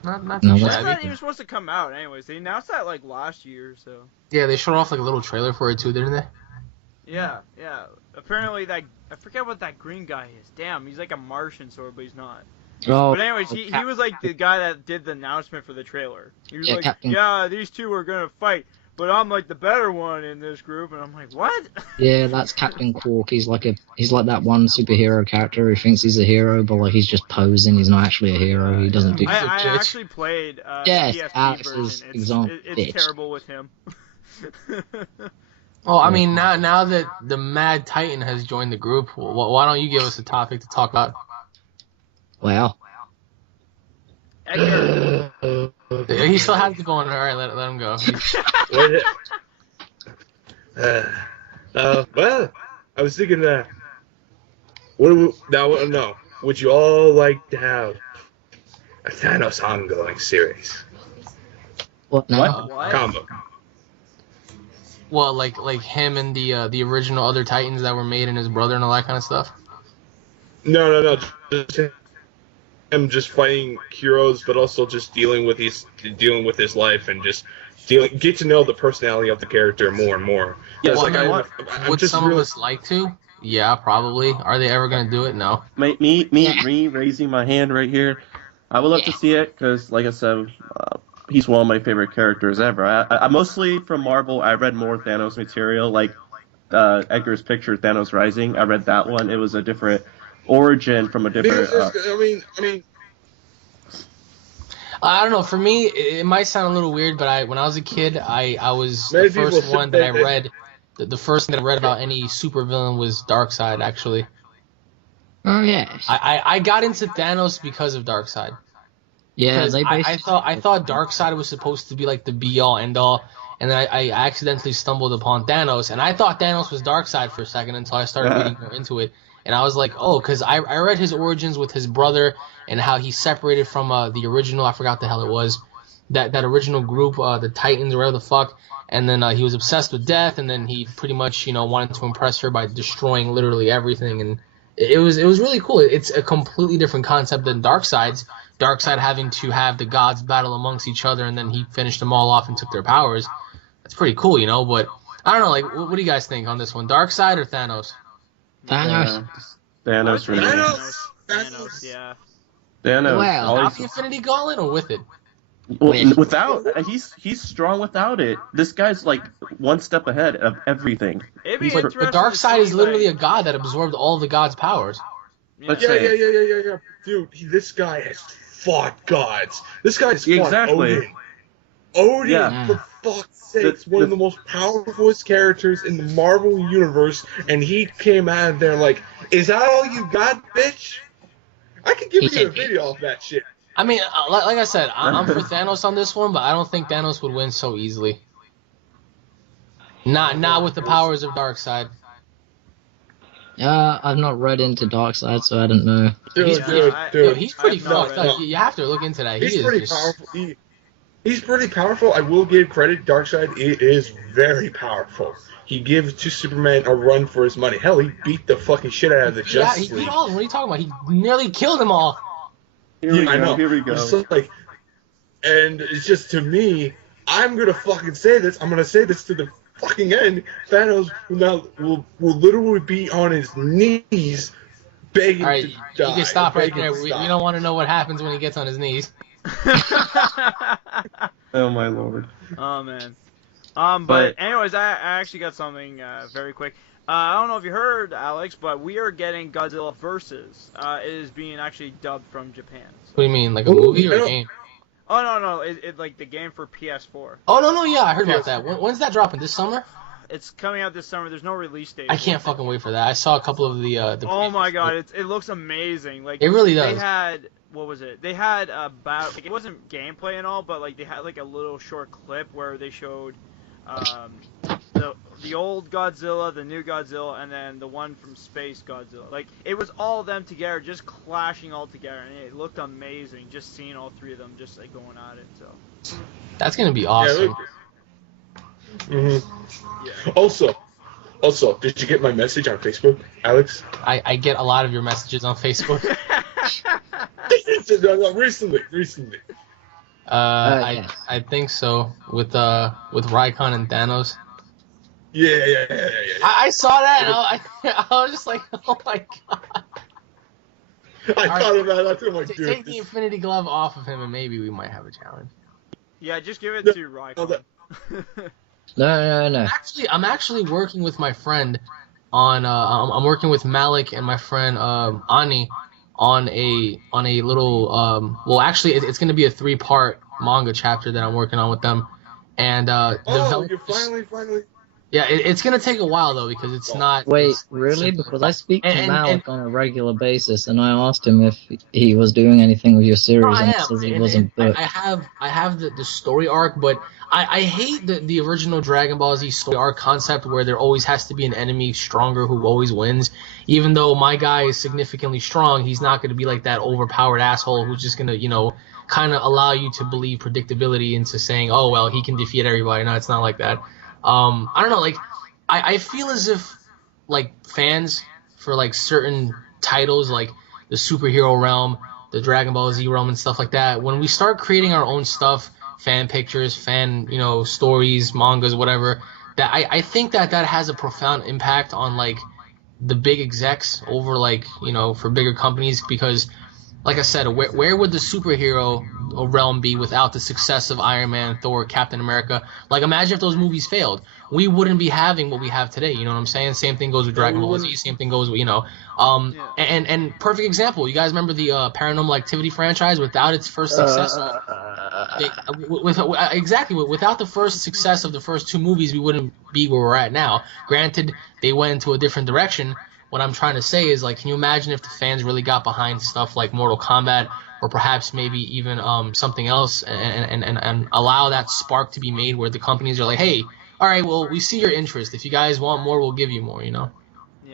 Not No, too That's shabby. not even supposed to come out, anyways. They announced that like last year, so. Yeah, they showed off like a little trailer for it too, didn't they? Yeah. Apparently, I forget what that green guy is. Damn, he's like a Martian sort, but he's not. Oh, But anyways, he was like the guy that did the announcement for the trailer. He was like, Captain. yeah, these two are gonna fight, but I'm like the better one in this group, and I'm like, what? Yeah, that's Captain Quark. He's like that one superhero character who thinks he's a hero, but like he's just posing. He's not actually a hero. He doesn't do. I actually played yes, the PSP Alex version. is It's terrible with him. Well, I mean, now that the Mad Titan has joined the group, why don't you give us a topic to talk about? Well. Edgar. He still has to go on. All right, let him go. Well, I was thinking that. Would you all like to have a Thanos ongoing series? What now? What? Combo. Well, like him and the original other Titans that were made and his brother and all that kind of stuff. No. Just him just fighting heroes, but also just dealing with his life and just get to know the personality of the character more and more. Yeah, Well, would some of us like to? Yeah, probably. Are they ever gonna do it? No. Me raising my hand right here. I would love to see it because, like I said, he's one of my favorite characters ever. I mostly from Marvel. I read more Thanos material, like Edgar's picture, Thanos Rising. I read that one. It was a different origin from a different. I mean. I don't know. For me, it might sound a little weird, but when I was a kid, I was Many the first people one that I read. The first thing that I read about any supervillain was Darkseid, actually. Oh yes. I got into Thanos because of Darkseid. Yeah, they I thought Darkseid was supposed to be like the be all end all, and then I accidentally stumbled upon Thanos, and I thought Thanos was Darkseid for a second until I started reading more into it, and I was like, oh, because I read his origins with his brother and how he separated from the original, I forgot the hell it was, that original group, the Titans or whatever the fuck, and then he was obsessed with death, and then he pretty much wanted to impress her by destroying literally everything, and it was really cool. It's a completely different concept than Darkseid's. Darkseid having to have the gods battle amongst each other, and then he finished them all off and took their powers. That's pretty cool, but I don't know, like, what do you guys think on this one? Darkseid or Thanos? Thanos. Thanos, really. Thanos, yeah. Thanos. Well, Without the Infinity Gauntlet or with it? Without, he's strong without it. This guy's like one step ahead of everything. It'd be But interesting Darkseid to is see, literally like, a god that absorbed all the gods' powers. yeah. Yeah. Dude, this guy has fought gods. This guy's fought Exactly. Odin. Yeah. For fuck's sake, one of the most powerful characters in the Marvel universe, and he came out of there like, is that all you got, bitch? I could give you a video of that shit. I mean, like I said, I'm for Thanos on this one, but I don't think Thanos would win so easily. Not with the powers of Darkseid. I've not read into Darkseid, so I don't know. He's pretty fucked read up. You have to look into that. He's pretty powerful. He's pretty powerful. I will give credit. Darkseid is very powerful. He gives to Superman a run for his money. Hell, he beat the fucking shit out of the Justice League. He beat all of them. What are you talking about? He nearly killed them all. I know. Here we go. It's like, and it's just, to me, I'm gonna fucking say this. I'm gonna say this to the fucking end. Thanos will literally be on his knees begging All right, to you die. can stop right there. begging We to stop. don't want to know what happens when he gets on his knees. Oh my lord. Oh man. But anyways, I actually got something very quick. I don't know if you heard, Alex, but we are getting Godzilla Versus. It is being actually dubbed from Japan. So. What do you mean, like a movie or a game? Oh no, it like the game for PS4. Oh no, yeah, I heard about that. When's that dropping? This summer? It's coming out this summer. There's no release date. I can't fucking wait for that. I saw a couple of the Oh my god, it looks amazing. Like it really does. They had what was it? They had about like, it wasn't gameplay and all, but like they had like a little short clip where they showed the old Godzilla, the new Godzilla, and then the one from Space Godzilla. Like it was all of them together, just clashing all together, and it looked amazing. Just seeing all three of them just like going at it. So that's gonna be awesome. Yeah, Also, did you get my message on Facebook, Alex? I get a lot of your messages on Facebook. No, recently. I think so with Raikon and Thanos. Yeah. I saw that and I was just like, oh my god. I thought about that too. Like, Take the Infinity Glove off of him and maybe we might have a challenge. yeah, just give it to Raikon. No. I'm actually working with my friend on I'm working with Malik and my friend Ani on a little well actually it's going to be a 3-part manga chapter that I'm working on with them, and you're finally. Yeah, it's going to take a while though because it's not. Wait, really? Because I speak to Malik on a regular basis, and I asked him if he was doing anything with your series, and he says he wasn't. But I have the story arc, but I hate the original Dragon Ball Z story arc concept where there always has to be an enemy stronger who always wins. Even though my guy is significantly strong, he's not going to be like that overpowered asshole who's just going to, kind of allow you to believe predictability into saying, oh, well, he can defeat everybody. No, it's not like that. I don't know, like, I feel as if, like, fans for, like, certain titles, like the superhero realm, the Dragon Ball Z realm and stuff like that, when we start creating our own stuff, fan pictures, fan, stories, mangas, whatever, that I think that has a profound impact on, like, the big execs over, like, for bigger companies, because, like I said, where would the superhero realm be without the success of Iron Man, Thor, Captain America? Like, imagine if those movies failed. We wouldn't be having what we have today, you know what I'm saying? Same thing goes with Dragon Ball Z, same thing goes with, and perfect example, you guys remember the Paranormal Activity franchise? Without its first success, without the first success of the first 2 movies, we wouldn't be where we're at now. Granted, they went into a different direction. What I'm trying to say is, like, can you imagine if the fans really got behind stuff like Mortal Kombat, or perhaps maybe even something else, and allow that spark to be made where the companies are like, hey, all right, well, we see your interest. If you guys want more, we'll give you more, Yeah.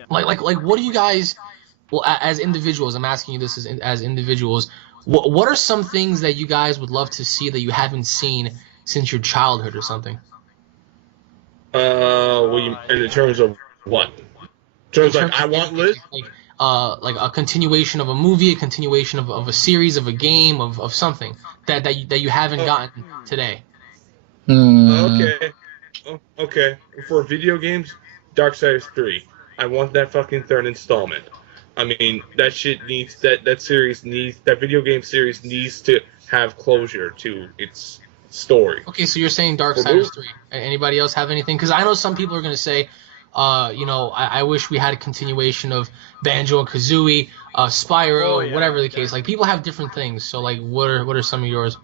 Like what do you guys, well, as individuals, I'm asking you this as individuals, what are some things that you guys would love to see that you haven't seen since your childhood or something? In terms of what? I want list? Like a continuation of a movie, a continuation of a series, of a game, of something that you haven't gotten today. Okay. For video games, Darksiders 3. I want that fucking 3rd installment. I mean, that shit needs that video game series needs to have closure to its story. Okay, so you're saying Darksiders 3. Anybody else have anything? Because I know some people are going to say, I wish we had a continuation of Banjo and Kazooie, Spyro, whatever the case. Like, people have different things. So, like, what are some of yours?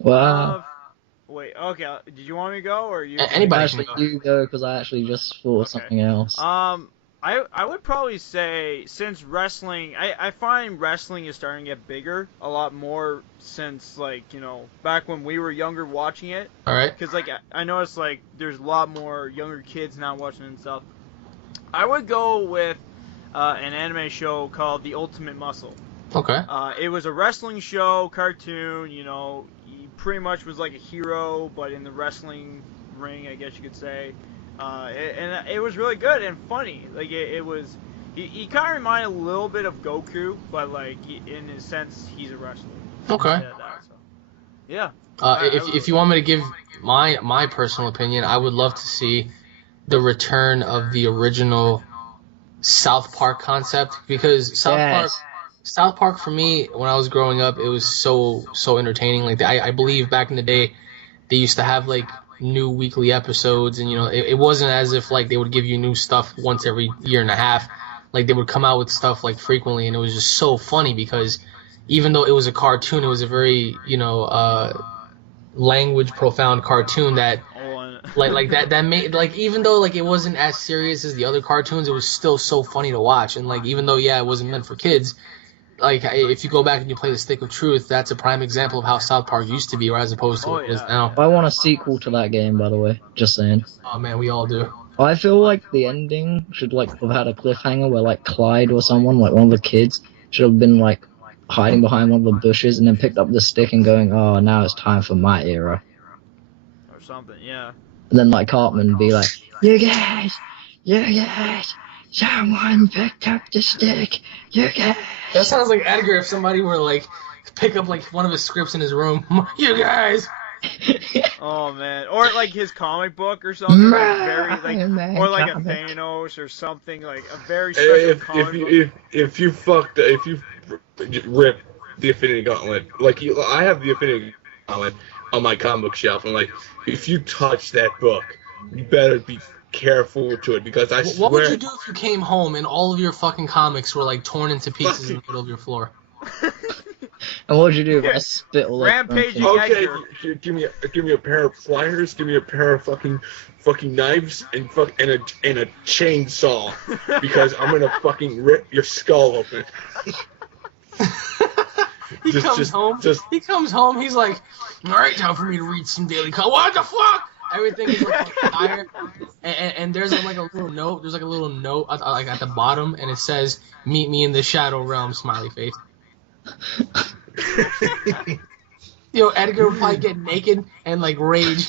Well, wait. Okay. Did you want me to go or you? Anybody actually, can go. you go because I actually just thought of something else. I would probably say, since wrestling, I find wrestling is starting to get bigger a lot more since, like, back when we were younger watching it. Alright. Because, like, I noticed, like, there's a lot more younger kids now watching it and stuff. I would go with an anime show called The Ultimate Muscle. Okay. It was a wrestling show, cartoon. You know, he pretty much was like a hero, but in the wrestling ring, I guess you could say. And it was really good and funny. Like it was. He kind of reminded a little bit of Goku, but like in a sense, he's a wrestler. Okay. Yeah. If you want me to give my personal opinion, I would love to see the return of the original South Park concept, because South Park for me, when I was growing up, it was so entertaining. Like I believe back in the day, they used to have like new weekly episodes, and you know it wasn't as if like they would give you new stuff once every year and a half. Like they would come out with stuff like frequently, and it was just so funny because even though it was a cartoon, it was a very language profound cartoon that like that made, like, even though like it wasn't as serious as the other cartoons, it was still so funny to watch. And like even though it wasn't meant for kids, like if you go back and you play the Stick of Truth, that's a prime example of how South Park used to be, as opposed to what it is now. I want a sequel to that game, by the way. Just saying. Oh man, we all do. I feel like the ending should like have had a cliffhanger where like Clyde or someone, like one of the kids, should have been like hiding behind one of the bushes and then picked up the stick and going, "Oh, now it's time for my era." Or something, yeah. And then like Cartman be like, you guys, someone picked up the stick. You guys. That sounds like Edgar if somebody were like pick up like one of his scripts in his room. You guys. Oh man, or like his comic book or something, like very like, or like a Thanos or something, like a very special comic book. If you rip the Infinity Gauntlet, like I have the Infinity Gauntlet on my comic book shelf, and like if you touch that book, you better be careful to it, because I swear. What would you do if you came home and all of your fucking comics were like torn into pieces in the middle of your floor? And what would you do if I spit all Rampaging Okay, Edgar. give me a pair of pliers, give me a pair of fucking knives, and a chainsaw, because I'm gonna fucking rip your skull open. He comes home, he's like, alright, time for me to read some Daily Call. What the fuck? Everything is like on fire, and there's like a little note. There's like a little note like at the bottom, and it says, "Meet me in the Shadow Realm." Smiley face. Edgar would probably get naked and like rage.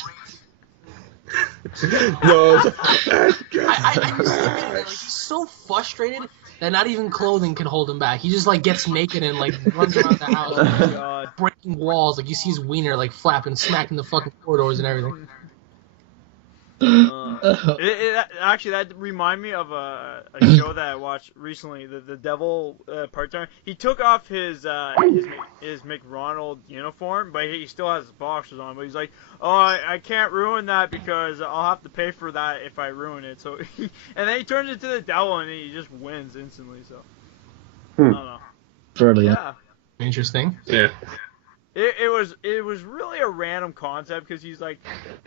No, I understand, like, he's so frustrated that not even clothing can hold him back. He just like gets naked and like runs around the house, breaking walls. Like you see his wiener like flapping, smacking the fucking corridors and everything. Actually, that reminded me of a show that I watched recently, the Devil Part-Time. He took off his McRonald uniform, but he still has his boxers on. But he's like, "Oh, I can't ruin that because I'll have to pay for that if I ruin it." So, and then he turns into the devil and he just wins instantly. So, I don't know. Brilliant. Yeah. Interesting. Yeah. It was really a random concept, because he's like,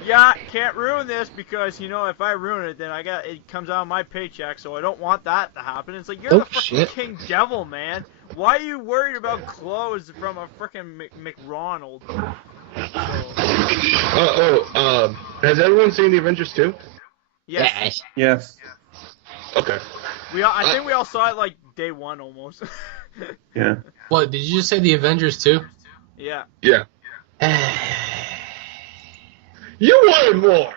yeah, can't ruin this because if I ruin it, then it comes out of my paycheck, so I don't want that to happen. It's like, you're the freaking King Devil, man. Why are you worried about clothes from a freaking McRonald? Has everyone seen the Avengers 2? Yes. Yes. Okay. I think we all saw it like day one almost. Yeah. What did you just say? The Avengers 2? Yeah. Yeah. You wanted more.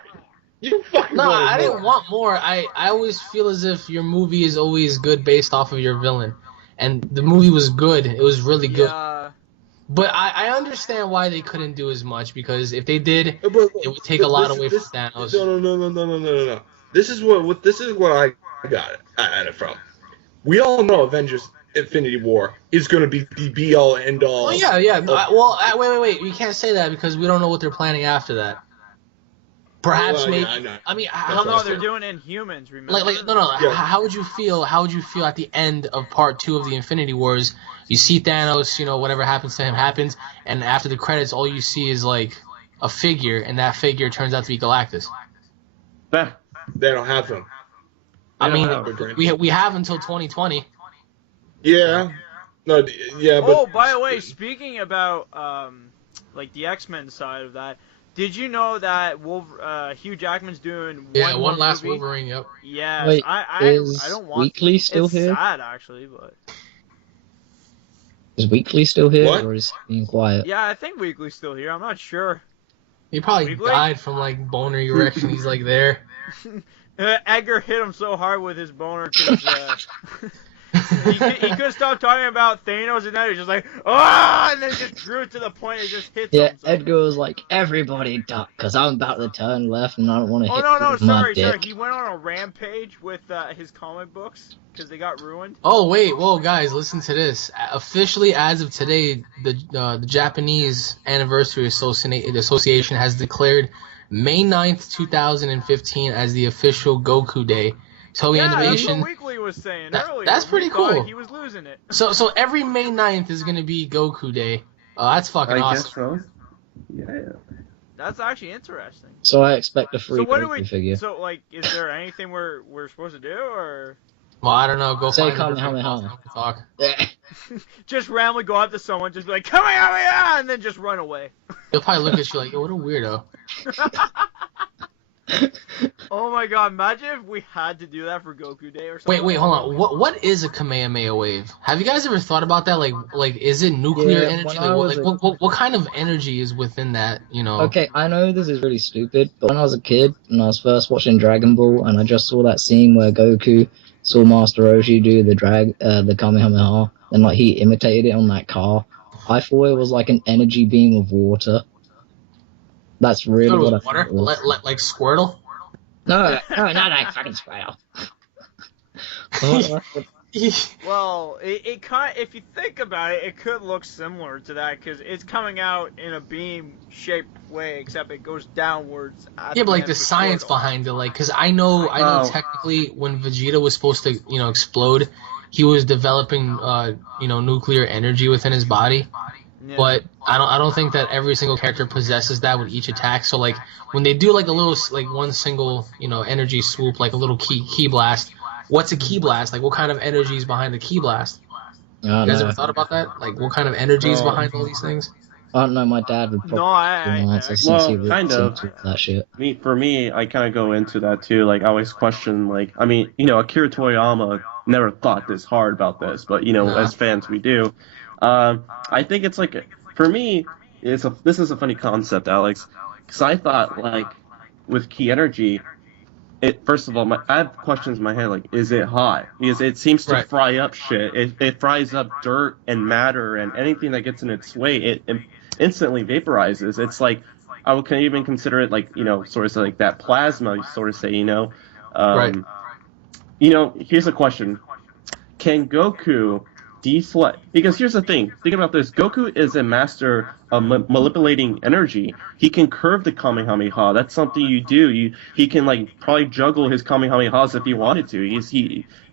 You fucking No, wanted I more. didn't want more. I always feel as if your movie is always good based off of your villain. And the movie was good. It was really good. But I understand why they couldn't do as much, because if they did, it would take a lot away from Thanos. No. This is what I got at it from. We all know Avengers Infinity War is going to be the be-all, end-all. Oh, yeah. Wait. We can't say that because we don't know what they're planning after that. Perhaps maybe. Yeah, I mean, I don't know. They're doing Inhumans. Remember? No. Yeah. How would you feel? How would you feel at the end of Part 2 of the Infinity Wars? You see Thanos. Whatever happens to him happens, and after the credits, all you see is like a figure, and that figure turns out to be Galactus. They don't have him. I mean, we have until 2020. Yeah. No. Yeah. But by the way, speaking about like the X-Men side of that, Did you know that Hugh Jackman's doing one last movie? Wolverine? Yep. Yes. Wait, I don't want. Weekly still it's here? sad actually, but. Is Weekly still here, What? or is he being quiet? Yeah, I think Weekly's still here. I'm not sure. He probably Weekly? died from like boner erection. He's like there. Edgar hit him so hard with his boner because he couldn't stop talking about Thanos, and then he was just like, oh, and then just drew it to the point it just hits Yeah, him. So. Edgar was like, everybody duck, because I'm about to turn left and I don't want to Oh hit no, you with my sorry. dick. He went on a rampage with his comic books because they got ruined. Oh wait, whoa guys, listen to this. Officially, as of today, the Japanese Anniversary Association has declared May 9th, 2015 as the official Goku Day. Toei Animation. That's what Weekly was saying earlier. That's pretty cool. He was losing it. So every May 9th is gonna be Goku Day. Oh, that's fucking I guess awesome. so. Yeah. That's actually interesting. So I expect a free So what do Goku we? figure. So like, is there anything we're supposed to do, or Well, I don't know. Go Say find the Kamehameha. talk. just randomly go up to someone, just be like, "Come here," and then just run away? They'll probably look at you like, "Yo, what a weirdo." Oh my god! Imagine if we had to do that for Goku Day or something. Wait, hold on. What is a Kamehameha wave? Have you guys ever thought about that? Like is it nuclear Yeah, energy? when I was What kind of energy is within that? You know. Okay, I know this is really stupid, but when I was a kid and I was first watching Dragon Ball and I just saw that scene where Goku saw Master Roshi do the Kamehameha and like he imitated it on that car, I thought it was like an energy beam of water. That's really what I water? thought it was. Like Squirtle? No, not that fucking Squirtle. Well, it kind if you think about it, it could look similar to that because it's coming out in a beam-shaped way, except it goes downwards. Yeah, but like the science behind it, like, because I know technically when Vegeta was supposed to, explode, he was developing, nuclear energy within his body. Yeah. But I don't think that every single character possesses that with each attack. So like when they do like a little like one single energy swoop, like a little key blast. What's a key blast? Like what kind of energy is behind the key blast? You guys ever thought about that? Like what kind of energy is behind all these things? I don't know. My dad would probably answer since he kind of that shit. For me, I kind of go into that too. Like I always question, like Akira Toriyama never thought this hard about this, but as fans we do. I think it's like, for me, this is a funny concept, Alex, because I thought like with key energy, first of all, I have questions in my head like, is it hot? Because it seems to fry up shit. It fries up dirt and matter and anything that gets in its way. It instantly vaporizes. It's like I can even consider it like sort of like that plasma. You sort of say Here's a question: can Goku deflect? Because here's the thing. Think about this. Goku is a master of manipulating energy. He can curve the Kamehameha. That's something you do. He can like probably juggle his Kamehamehas if he wanted to. He's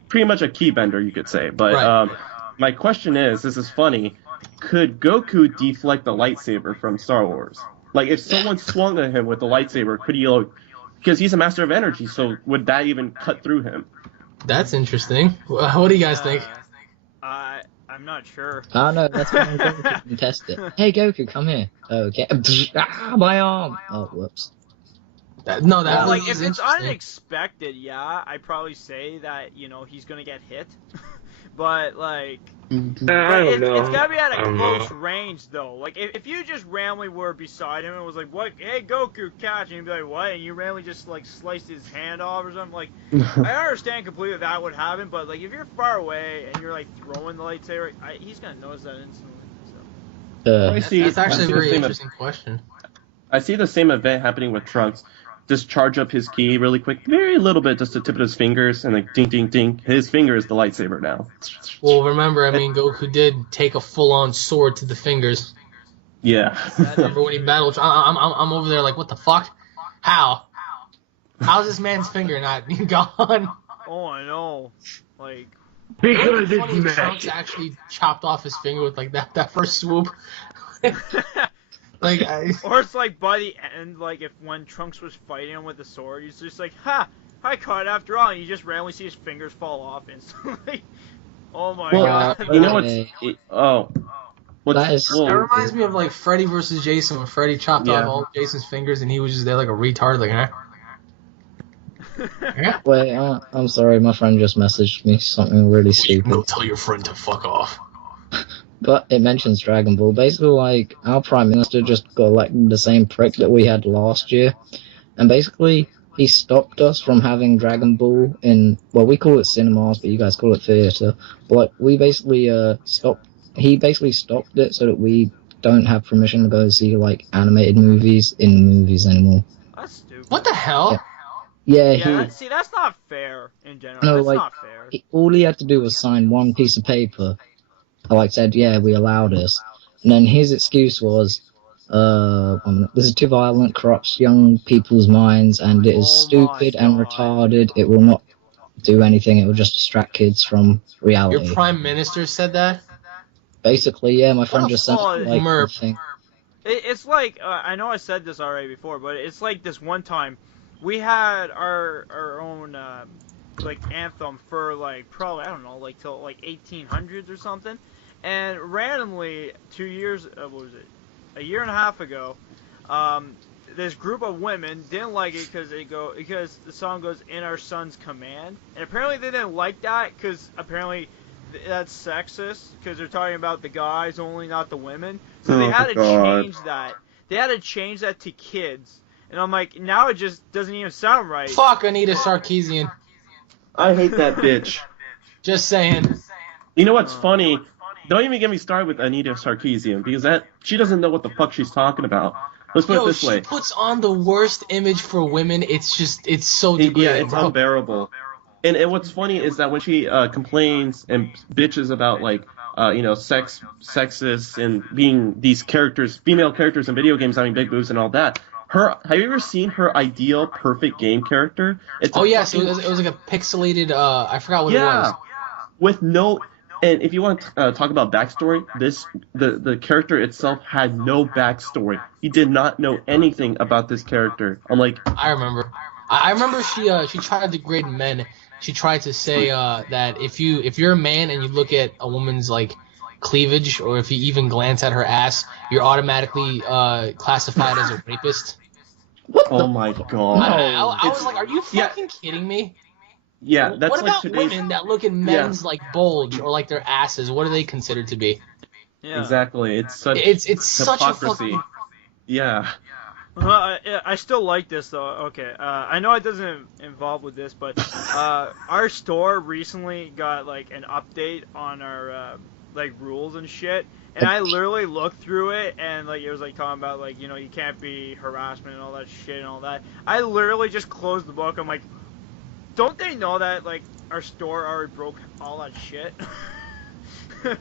pretty much a key bender, you could say. But my question is, this is funny. Could Goku deflect the lightsaber from Star Wars? Like if someone swung at him with the lightsaber, could he? Because he's a master of energy, so would that even cut through him? That's interesting. What do you guys think? I'm not sure. I don't know, that's why I'm going to test it. Hey Goku, come here. Okay. My arm! Oh, whoops. If it's unexpected, I'd probably say that, he's gonna get hit. But, like... it's gotta be at a close range, though. Like, if you just randomly were beside him and was like, "What? Hey, Goku, catch!" and you'd be like, "What?" and you randomly just, like, sliced his hand off or something, like... I understand completely that would happen, but, like, if you're far away and you're, like, throwing the lightsaber, he's gonna notice that instantly, so... That's actually a very interesting question. I see the same event happening with Trunks. Just charge up his ki really quick, very little bit, just the tip of his fingers, and like ding, ding, ding. His finger is the lightsaber now. Well, remember, Goku did take a full-on sword to the fingers. Yeah. Remember when he battled? I'm over there like, what the fuck? How? How's this man's finger not gone? Oh, I know. Like. Because it's funny if Trunks actually chopped off his finger with like that first swoop. Or it's like by the end, like if when Trunks was fighting him with the sword, he's just like, "Ha! I caught it after all," and you just randomly see his fingers fall off instantly. Oh my god! That reminds me of like Freddy versus Jason, when Freddy chopped off all Jason's fingers and he was just there like a retard, like, Yeah. Wait, I'm sorry, my friend just messaged me something really stupid. Go tell your friend to fuck off. But it mentions Dragon Ball. Basically, like, our Prime Minister just got elected the same prick that we had last year. And basically, he stopped us from having Dragon Ball in, well, we call it cinemas, but you guys call it theatre. But, like, we basically, he basically stopped it so that we don't have permission to go see, like, animated movies in movies anymore. That's stupid. What the hell? Yeah, see, that's not fair in general. No, that's like, not fair. all he had to do was sign one piece of paper. I, like, said, yeah, we allow this. And then his excuse was, this is too violent, corrupts young people's minds, and it is stupid and retarded. It will not do anything. It will just distract kids from reality. Your Prime Minister said that? Basically, yeah, my friend just sent like the thing. It's like, I know I said this already before, but it's like this one time, we had our own, like, anthem for, like, probably, I don't know, like, till, like, 1800s or something, and randomly, 2 years, what was it, a year and a half ago, this group of women didn't like it because the song goes, in our son's command, and apparently they didn't like that, because apparently that's sexist, because they're talking about the guys only, not the women, so they had to change that. They had to change that to kids. And I'm like, now it just doesn't even sound right. Fuck Anita Sarkeesian. I hate that bitch. Just saying. You know what's funny? Don't even get me started with Anita Sarkeesian, because she doesn't know what the fuck she's talking about. Let's put it this way. She puts on the worst image for women. It's so degrading. Yeah, it's unbearable. And what's funny is that when she complains and bitches about, like, sexist and being these characters, female characters in video games having big boobs and all that, have you ever seen her ideal perfect game character? It was like a pixelated, I forgot what it was. With no, and if you want to talk about backstory, the character itself had no backstory. He did not know anything about this character. I'm like, I remember she tried to degrade men. She tried to say that if you're a man and you look at a woman's, like, cleavage, or if you even glance at her ass, you're automatically classified as a rapist. Oh my god! I was like, are you fucking kidding me? Yeah, that's what like about women that look at men's like bulge or like their asses? What are they considered to be? Yeah. Exactly. It's such such a fucking... Yeah. I still like this though. Okay, I know it doesn't involve with this, but our store recently got like an update on our like rules and shit, and I literally looked through it, and like it was like talking about like, you know, you can't be harassment and all that shit and all that. I literally just closed the book. I'm like, don't they know that like our store already broke all that shit?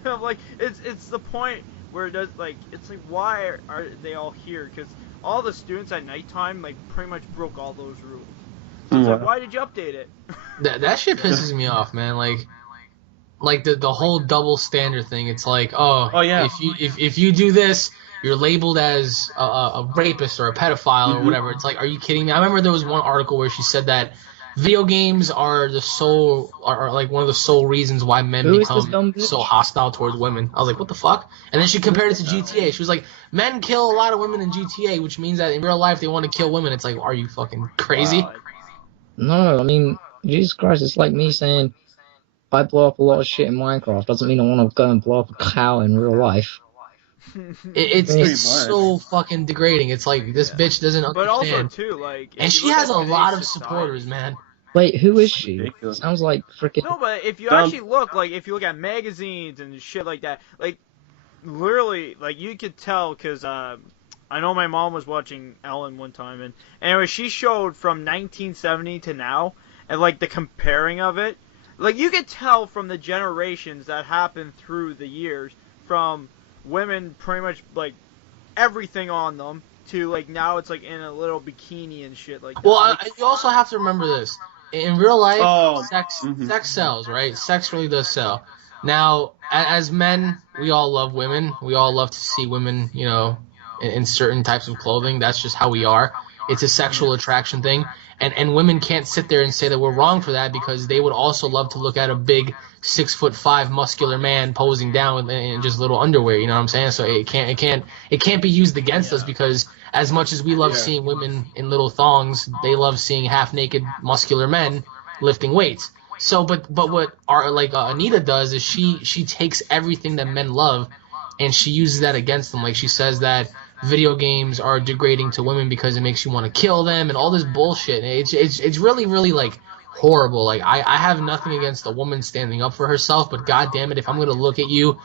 I'm like, it's the point where it does, like, it's like, why are they all here? Because all the students at nighttime like pretty much broke all those rules. So it's like, why did you update it? that shit pisses me off, man. Like the whole double standard thing. It's like, oh yeah, if you do this, you're labeled as a rapist or a pedophile or whatever. It's like, are you kidding me? I remember there was one article where she said that video games are like one of the sole reasons why men become so hostile towards women. I was like, what the fuck? And then she compared it to GTA. She was like, men kill a lot of women in GTA, which means that in real life they want to kill women. It's like, are you fucking crazy? Wow. No, I mean, Jesus Christ, it's like me saying, if I blow up a lot of shit in Minecraft, doesn't mean I want to go and blow up a cow in real life. It's so fucking degrading. It's like, this bitch doesn't understand. But also too, like, and she has a lot of supporters, man. Wait, who is she? Sounds like freaking. No, but if you actually look, like, if you look at magazines and shit like that, like, literally, like, you could tell, because I know my mom was watching Ellen one time, and anyway, she showed from 1970 to now, and like the comparing of it, like, you could tell from the generations that happened through the years, from women pretty much like everything on them to like now it's like in a little bikini and shit like that. Well, you also have to remember this. In real life, sex sells, right? Sex really does sell. Now, as men, we all love women. We all love to see women, you know, in certain types of clothing. That's just how we are. It's a sexual attraction thing. And women can't sit there and say that we're wrong for that, because they would also love to look at a big 6'5" muscular man posing down in just little underwear. You know what I'm saying? So it can't be used against us, because as much as we love seeing women in little thongs, they love seeing half naked muscular men lifting weights. So, but what Anita does is she takes everything that men love, and she uses that against them. Like, she says that video games are degrading to women because it makes you want to kill them and all this bullshit. It's really, really, like, horrible. Like, I have nothing against a woman standing up for herself, but god damn it, if I'm gonna look at you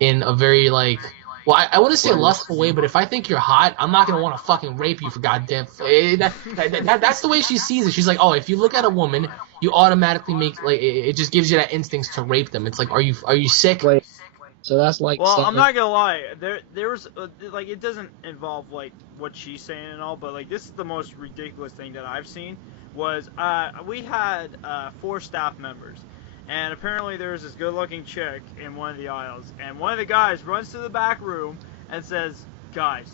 in a very, like, well, I wouldn't say lustful way, but if I think you're hot, I'm not gonna want to fucking rape you for goddamn. That's the way she sees it. She's like, oh, if you look at a woman, you automatically make, like, it just gives you that instinct to rape them. It's like, are you sick? Wait, so that's like. Well, I'm not gonna lie. There was like, it doesn't involve like what she's saying and all, but like, this is the most ridiculous thing that I've seen. Was we had 4 staff members, and apparently there was this good-looking chick in one of the aisles, and one of the guys runs to the back room and says, "Guys,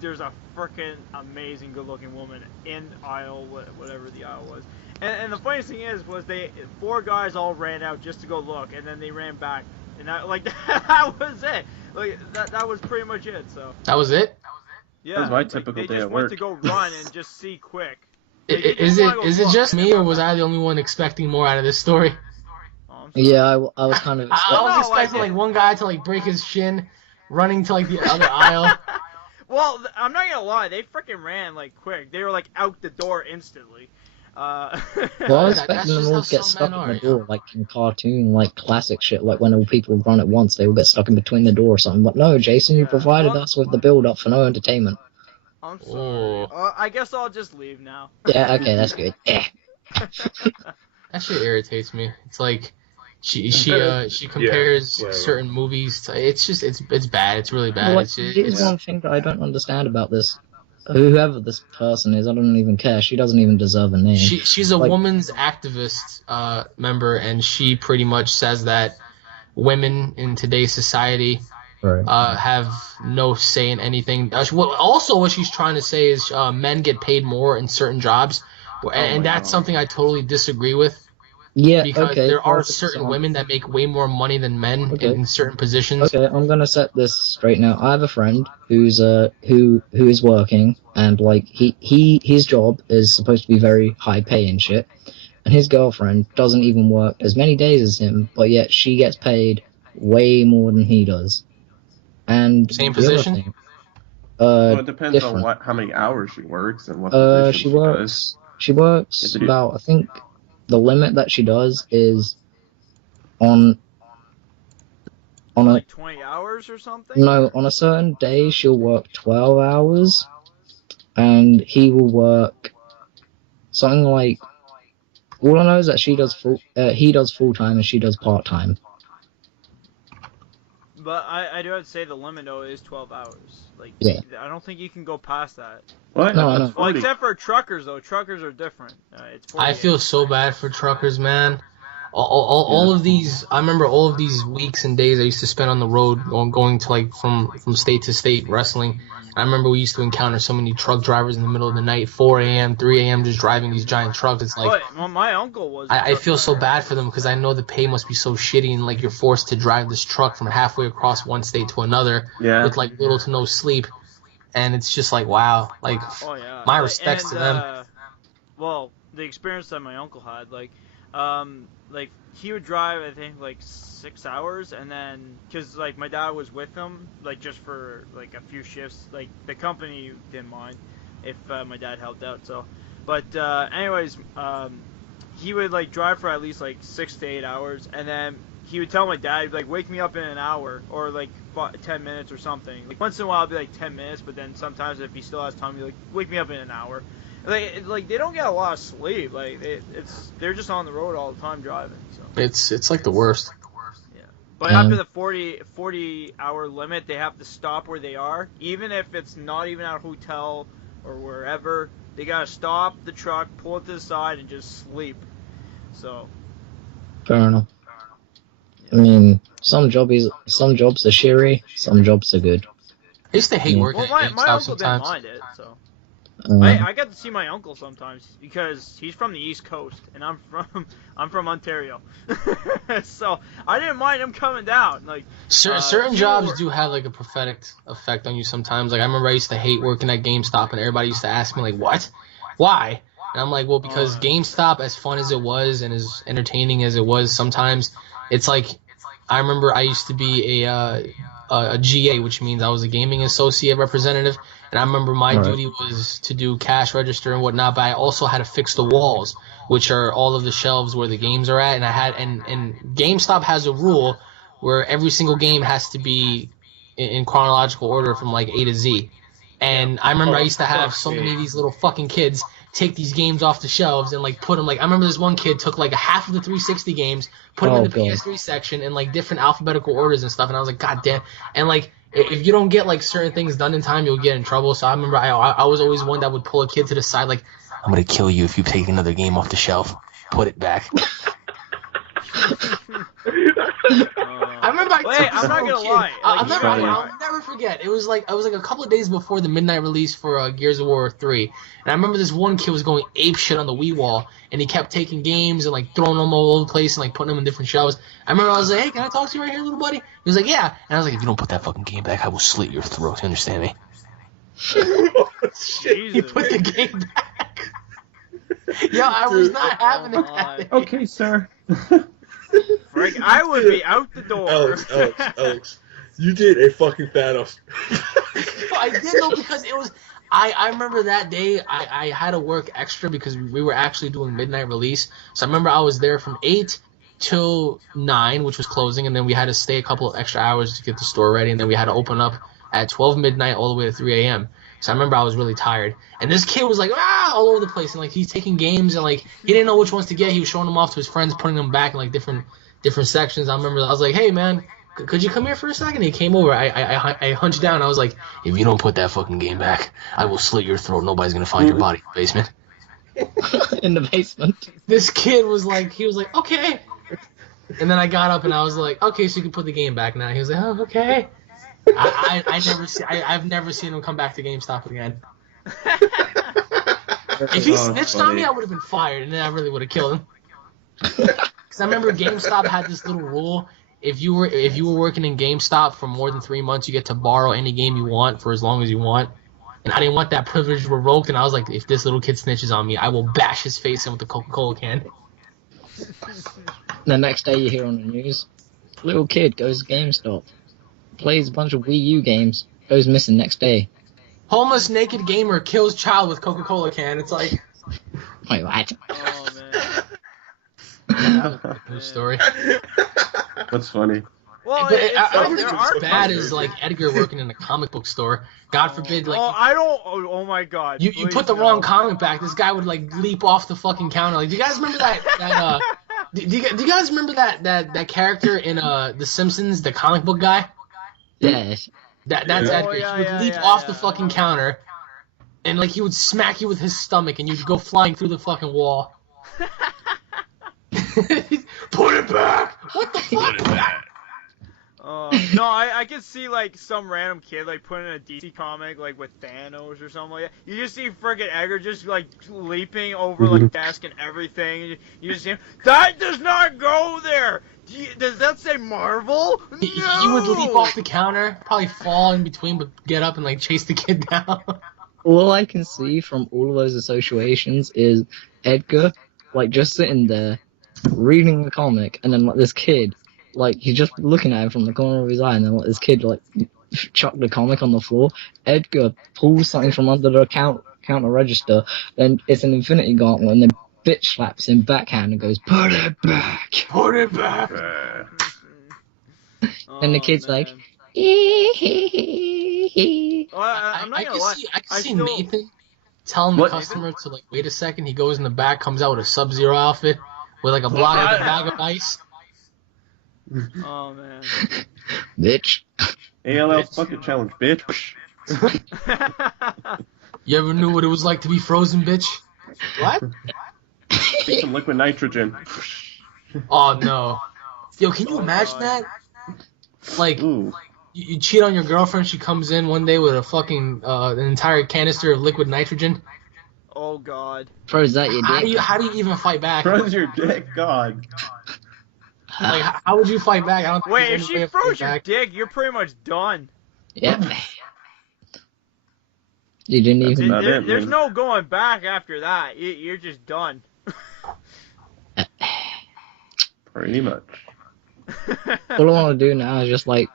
there's a freaking amazing good-looking woman in aisle, whatever the aisle was." And the funniest thing was 4 guys all ran out just to go look, and then they ran back, and that was it. Like, that was pretty much it. So that was it. Yeah, that was my typical they day just at went work. to go run and just see quick. Is it just me, or was I the only one expecting more out of this story? Yeah, I was kind of. I was expecting like one guy to like break his shin, running to like the other aisle. Well, I'm not gonna lie, they freaking ran like quick. They were like out the door instantly. Well, I was expecting them all to get stuck in the door, like in cartoon, like classic shit, like when all people run at once, they all get stuck in between the door or something. But no, Jason, you provided us with the build-up for no entertainment. I'm sorry. I guess I'll just leave now. Yeah, okay, that's good. Yeah. That shit irritates me. It's like she compares certain movies to, it's bad. It's really bad. Well, here's one thing that I don't understand about this. Whoever this person is, I don't even care. She doesn't even deserve a name. She's a woman's activist member, and she pretty much says that women in today's society have no say in anything. Also, what she's trying to say is men get paid more in certain jobs, and that's something I totally disagree with. Yeah, because there are certain women that make way more money than men in certain positions. Okay, I'm gonna set this straight now. I have a friend who's who is working, and like his job is supposed to be very high pay and shit, and his girlfriend doesn't even work as many days as him, but yet she gets paid way more than he does. And same position. Well, it depends on how many hours she works and what position she works. She works about, I think, the limit that she does is on like 20 hours or something? No, on a certain day she'll work 12 hours, and he will work something like. All I know is that he does full time and she does part time. But I do have to say the limit though is 12 hours. Like, I don't think you can go past that. What? No. Well, except for truckers though. Truckers are different. It's I feel so bad for truckers, man. All of these, I remember all of these weeks and days I used to spend on the road, going to like from state to state wrestling. I remember we used to encounter so many truck drivers in the middle of the night, 4 a.m., 3 a.m., just driving these giant trucks. It's like, my uncle was. I feel so bad for them because I know the pay must be so shitty, and like you're forced to drive this truck from halfway across one state to another with like little to no sleep, and it's just like, wow, like my respects to them. Well, the experience that my uncle had, like he would drive, I think, like 6 hours, and then, because, like, my dad was with him, like, just for, like, a few shifts, like, the company didn't mind if my dad helped out, so, but, anyways, he would, like, drive for at least, like, 6 to 8 hours, and then he would tell my dad, he'd be like, wake me up in an hour, or, like, 10 minutes or something. Like, once in a while, it'd be, like, 10 minutes, but then sometimes if he still has time, he'd be like, wake me up in an hour. Like they don't get a lot of sleep. Like they're just on the road all the time driving. So it's like the worst. Yeah, but after the 40 hour limit, they have to stop where they are, even if it's not even at a hotel or wherever. They gotta stop the truck, pull it to the side, and just sleep. So fair enough. I mean, some jobs are shitty, some jobs are good. I used to hate working. Well, my uncle didn't mind it, so. I got to see my uncle sometimes because he's from the East Coast and I'm from Ontario, so I didn't mind him coming down. Like certain jobs do have like a prophetic effect on you sometimes. Like I remember I used to hate working at GameStop and everybody used to ask me like, what? Why? And I'm like, well, because GameStop, as fun as it was and as entertaining as it was, sometimes it's like, I remember I used to be a GA, which means I was a gaming associate representative, and I remember my duty was to do cash register and whatnot, but I also had to fix the walls, which are all of the shelves where the games are at, and and GameStop has a rule where every single game has to be in chronological order from like A to Z. And I remember I used to have so many of these little fucking kids take these games off the shelves and like put them, like, I remember this one kid took like a half of the 360 games, put them in the PS3 section in like different alphabetical orders and stuff, and I was like, god damn. And like, if you don't get like certain things done in time, you'll get in trouble. So I remember I was always one that would pull a kid to the side like, I'm gonna kill you if you take another game off the shelf. Put it back. I remember I'm not gonna lie. I'll never forget. It was like a couple of days before the midnight release for Gears of War 3, and I remember this one kid was going ape shit on the Wii wall, and he kept taking games and like throwing them all over the place and like putting them in different shelves. I remember I was like, hey, can I talk to you right here, little buddy? He was like, yeah. And I was like, if you don't put that fucking game back, I will slit your throat. You understand me? He put the game back. Yo, I was not having it that day. Okay, sir. Frank, I would be out the door. Alex, you did a fucking Thanos. I did though, because it was. I remember that day I had to work extra because we were actually doing midnight release. So I remember I was there from 8 till 9, which was closing, and then we had to stay a couple of extra hours to get the store ready, and then we had to open up at 12 midnight all the way to 3 a.m. So I remember I was really tired. And this kid was like, all over the place. And like, he's taking games and like, he didn't know which ones to get. He was showing them off to his friends, putting them back in like different sections. I remember I was like, hey man, could you come here for a second? And he came over. I hunched down. I was like, if you don't put that fucking game back, I will slit your throat. Nobody's going to find your body in the basement. In the basement. This kid was like, okay. And then I got up and I was like, okay, so you can put the game back now. He was like, oh, okay. I've never seen him come back to GameStop again. If he snitched on me, I would have been fired, and then I really would have killed him. Because I remember GameStop had this little rule: if you were working in GameStop for more than 3 months, you get to borrow any game you want for as long as you want. And I didn't want that privilege revoked, and I was like, if this little kid snitches on me, I will bash his face in with a Coca-Cola can. The next day you hear on the news, little kid goes to GameStop, plays a bunch of Wii U games, goes missing next day. Homeless naked gamer kills child with Coca-Cola can. It's like... Wait, what? Oh, man. News story. That's funny. Well, but I don't there think are it's bad as like Edgar working in a comic book store. God forbid, like... Oh my god. You put the wrong comic back, this guy would like leap off the fucking counter. Like, do you guys remember that do you guys remember that character in The Simpsons, the comic book guy? Yes. That's Edgar. He would leap off the fucking counter, and like he would smack you with his stomach, and you'd go flying through the fucking wall. Put it back! What the fuck? No, I could see like some random kid like putting in a DC comic like with Thanos or something like that. You just see frickin' Edgar just like leaping over like desk and everything. You just see him. That does not go there. Does that say Marvel? No! He would leap off the counter, probably fall in between, but get up and like chase the kid down. All I can see from all of those associations is Edgar, like, just sitting there, reading the comic, and then, like, this kid, like, he's just looking at him from the corner of his eye, and then, like, this kid, like, chucked the comic on the floor. Edgar pulls something from under the counter register, then it's an Infinity Gauntlet, and then bitch slaps him backhand and goes, put it back! Put it back! And the kid's like, I'm not gonna lie. I can see Nathan telling the customer to like wait a second. He goes in the back, comes out with a Sub-Zero outfit with like a bag of ice. Oh man, bitch. ALL bucket challenge, bitch. You ever knew what it was like to be frozen, bitch? What? Take some liquid nitrogen. Oh no. Yo, can you imagine that? Like, ooh. You cheat on your girlfriend. She comes in one day with a fucking an entire canister of liquid nitrogen. Oh God. Froze that your dick. How do you even fight back? Froze your dick, God. Like, how would you fight back? I don't think Wait, there's if any way she of fighting froze your back. dick, you're pretty much done. Yep. You didn't That's even. about it, There's man. no going back after that. You're just done. Pretty much. All I want to do now is just like,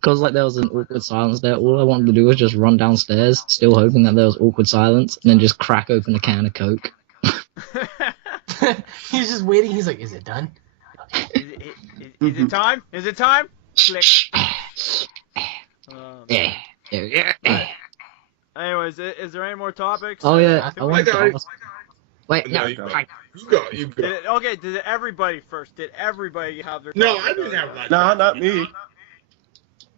cause like there was an awkward silence there. All I wanted to do was just run downstairs, still hoping that there was awkward silence, and then just crack open a can of Coke. He's just waiting. He's like, is it done? Is it time? Is it time? Click. Yeah. Anyways, is there any more topics? Oh yeah, I I wanted to ask. Wait, No, no. you go. Okay, did everybody first? Did everybody have their No, topic I didn't already? have that. Nah, not me.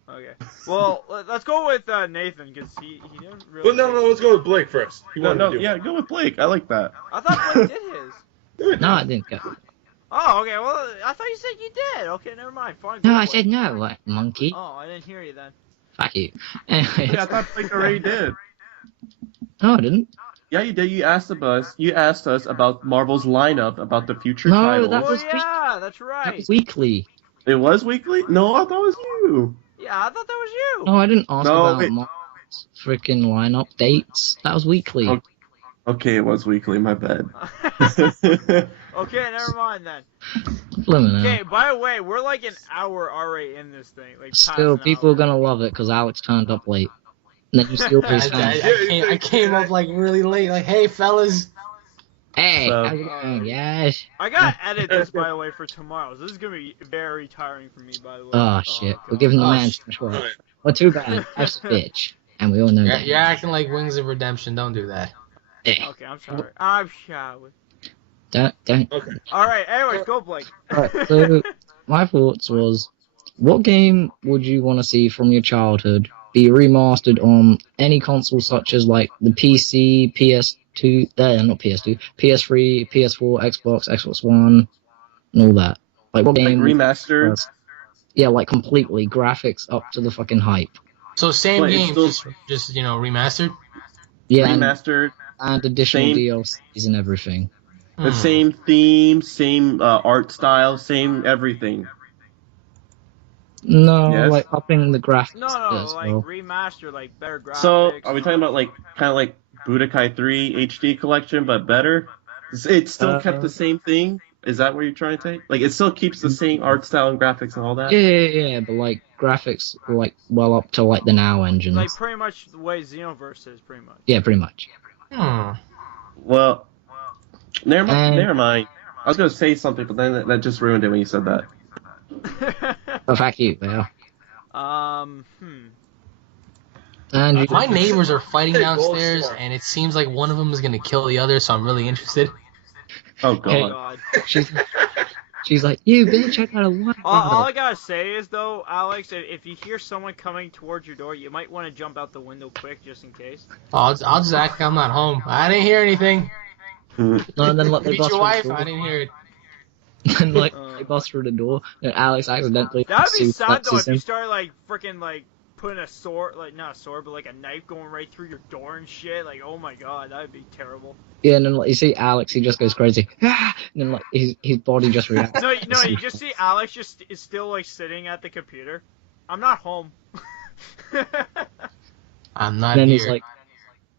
Okay. Well, let's go with Nathan, because he didn't really... Well, no, let's go with Blake first. He wanted to do it. Yeah, go with Blake. I like that. I thought Blake did his. No, I didn't go. Oh, okay, well, I thought you said you did. Okay, never mind. Fine. No, go I Blake. said no, like monkey. Oh, I didn't hear you then. Fuck you. Anyways. Yeah, I thought Blake already did. No, I didn't. Yeah, you did. You asked us about Marvel's lineup, about the future No, titles. that Oh, was yeah, that's That right. was weekly. It was weekly? No, I thought it was you. Yeah, I thought that was you. No, I didn't ask No, about wait. Marvel's freaking lineup dates. That was weekly. Okay. Okay, it was weekly. My bad. Okay, never mind then. Flimin' Okay, out. by the way, we're like an hour already in this thing. Like, past Still, an people hour. are gonna love it because Alex turned up late. And then you still I, say, I came up like really late. Like, hey fellas. hey, So- how's it going? Yes. I gotta edit this, by the way, for tomorrow. So this is gonna be very tiring for me, by the way. Oh shit, we're God. giving the Oh, man shit. too much work. Alright. Well, too bad. Life's a bitch. And we all know that. You're acting like Wings of Redemption. Don't do that. Eh, Okay, I'm sorry. I'm sorry. don't. Okay. Alright, anyways, go Blake. Alright, so my thoughts was, what game would you want to see from your childhood be remastered on any console such as like the PC, PS2, not PS2, PS3, PS4, Xbox One, and all that? Like what Like game? remastered. Yeah, like completely graphics up to the fucking hype. So same Wait, game, it's just remastered. Yeah, and, Remastered. and additional Same- DLCs and everything. The same theme, same art style, same everything. No, Yes. like upping the graphics No, as like well. remaster, like better graphics. So, are we talking about like kind of like Budokai 3 HD collection, but better? It still kept the same thing. Is that what you're trying to say? Like, it still keeps the same art style and graphics and all that. Yeah, but like graphics were like well up to like the now engines. Like pretty much the way Xenoverse is, pretty much. Yeah, pretty much. Well, never mind. And- Never mind. I was gonna say something, but then that just ruined it when you said that. Oh, fuck you, Bale. And you, My neighbors are fighting Hey, downstairs, Goldstar. and it seems like one of them is gonna kill the other. So I'm really interested. Oh Oh god. god. she's like, you bitch, I got a one. All I gotta say is though, Alex, if you hear someone coming towards your door, you might want to jump out the window quick just in case. I'll just act like I'm not home. I didn't hear anything. No, and then like they Meet bust your through wife. the I door. didn't hear it. And like they bust through the door, and Alex accidentally That'd be sad though if suplexes you him. started like freaking like putting a sword, like not a sword, but like a knife going right through your door and shit. Like, oh my god, that'd be terrible. Yeah, and then like you see Alex, he just goes crazy. Ah! And then like his body just reacts. No, you just see Alex just is still like sitting at the computer. I'm not home. I'm not And then here. he's like,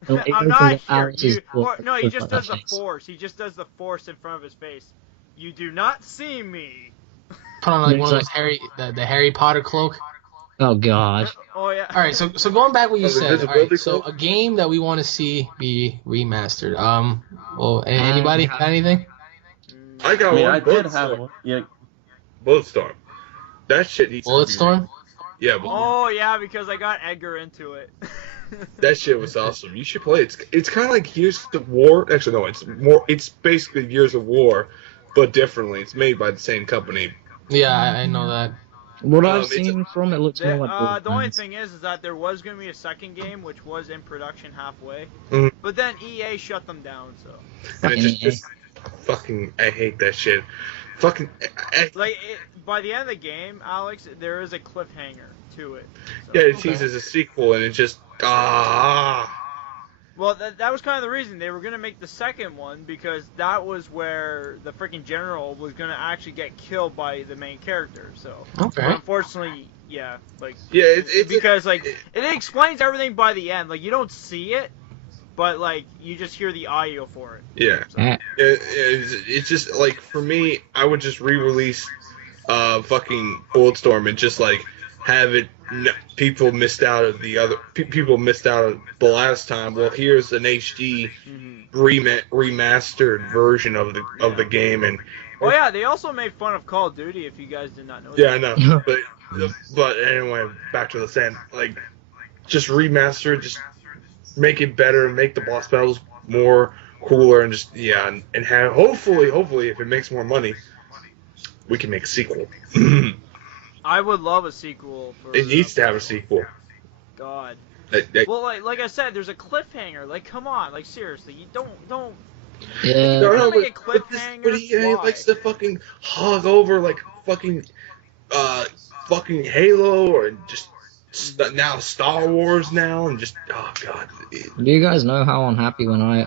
and, like, he I'm opens not up here. Alex's door, No, he goes just like does that the face. force. He just does the force in front of his face. You do not see me. Put on like He's one of like- those the Harry Potter cloak. Oh god. Oh yeah. All right, so going back what you Oh, the said. All visibility right, so cloak? a game that we want to see be remastered. Well, anybody got anything? I got I mean, one. I did have Bulletstorm. one. Yeah. Bulletstorm. That shit needs to be Bulletstorm. Yeah, but Oh yeah, because I got Edgar into it. that shit was awesome. You should play it. It's kind of like Gears of War. Actually, no, it's more. It's basically Gears of War, but differently. It's made by the same company. Yeah, I know that. What I've it's seen from it looks more like The only Borderlands. thing is that there was going to be a second game, which was in production halfway. Mhm. But then EA shut them down, so. And Fucking it's just fucking. I hate that shit. fucking. Like by the end of the game, Alex, there is a cliffhanger to it. So. Yeah, it teases a sequel, and it just Well, that was kind of the reason they were gonna make the second one, because that was where the freaking general was gonna actually get killed by the main character. So unfortunately, yeah, like it's because like it explains everything by the end. Like you don't see it, but like you just hear the audio for it. Yeah, so. it's just like for me, I would just re-release fucking Bulletstorm and just like have it. People missed out of the last time. Well, here's an HD remastered version of the game, and oh yeah, they also made fun of Call of Duty. If you guys did not know. Yeah, that. I know, but anyway, back to the sand. Like, just remaster it, just make it better, make the boss battles more cooler, and just and have hopefully if it makes more money, we can make a sequel. I would love a sequel. It needs to have a sequel. God. Well, like I said, there's a cliffhanger. Like, come on. Like, seriously, you don't. Yeah. No, make a cliffhanger. But he likes to fucking hog over like fucking Halo or just now Star Wars now and just oh god. Do you guys know how unhappy when I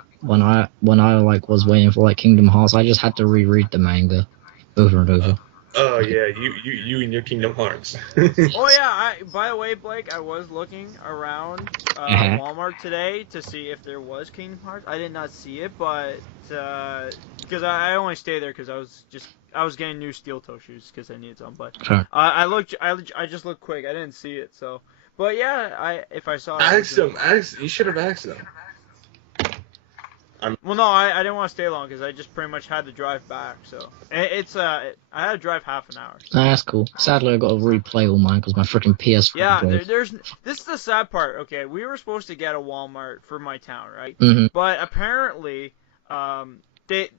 like was waiting for like Kingdom Hearts? I just had to reread the manga over and over. Oh yeah, you and your Kingdom Hearts. Oh yeah, by the way, Blake, I was looking around Walmart today to see if there was Kingdom Hearts. I did not see it, but because I only stayed there because I was getting new steel toe shoes because I needed some. But sure. I just looked quick. I didn't see it, so. But yeah, if I saw it, you should have asked them. Well, no, I didn't want to stay long because I just pretty much had to drive back. So I had to drive half an hour. That's cool. Sadly, I got to replay all mine because my freaking PS4. Yeah, this is the sad part. Okay, we were supposed to get a Walmart for my town, right? Mm-hmm. But apparently, the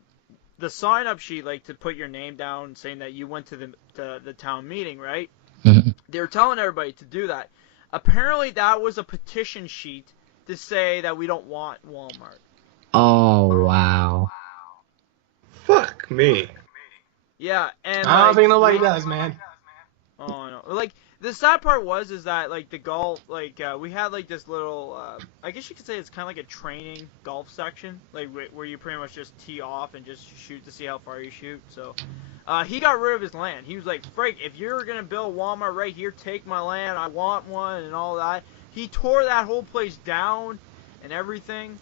sign-up sheet, like to put your name down, saying that you went to the town meeting, right? Mm-hmm. They were telling everybody to do that. Apparently, that was a petition sheet to say that we don't want Walmart. Oh, wow. Fuck me. Yeah, and I don't think nobody does, man. Oh, no. Like, the sad part is that, like, the golf, like, we had, like, this little, I guess you could say it's kind of like a training golf section, like, where you pretty much just tee off and just shoot to see how far you shoot, so. He got rid of his land. He was like, Frank, if you're going to build Walmart right here, take my land, I want one, and all that. He tore that whole place down and everything.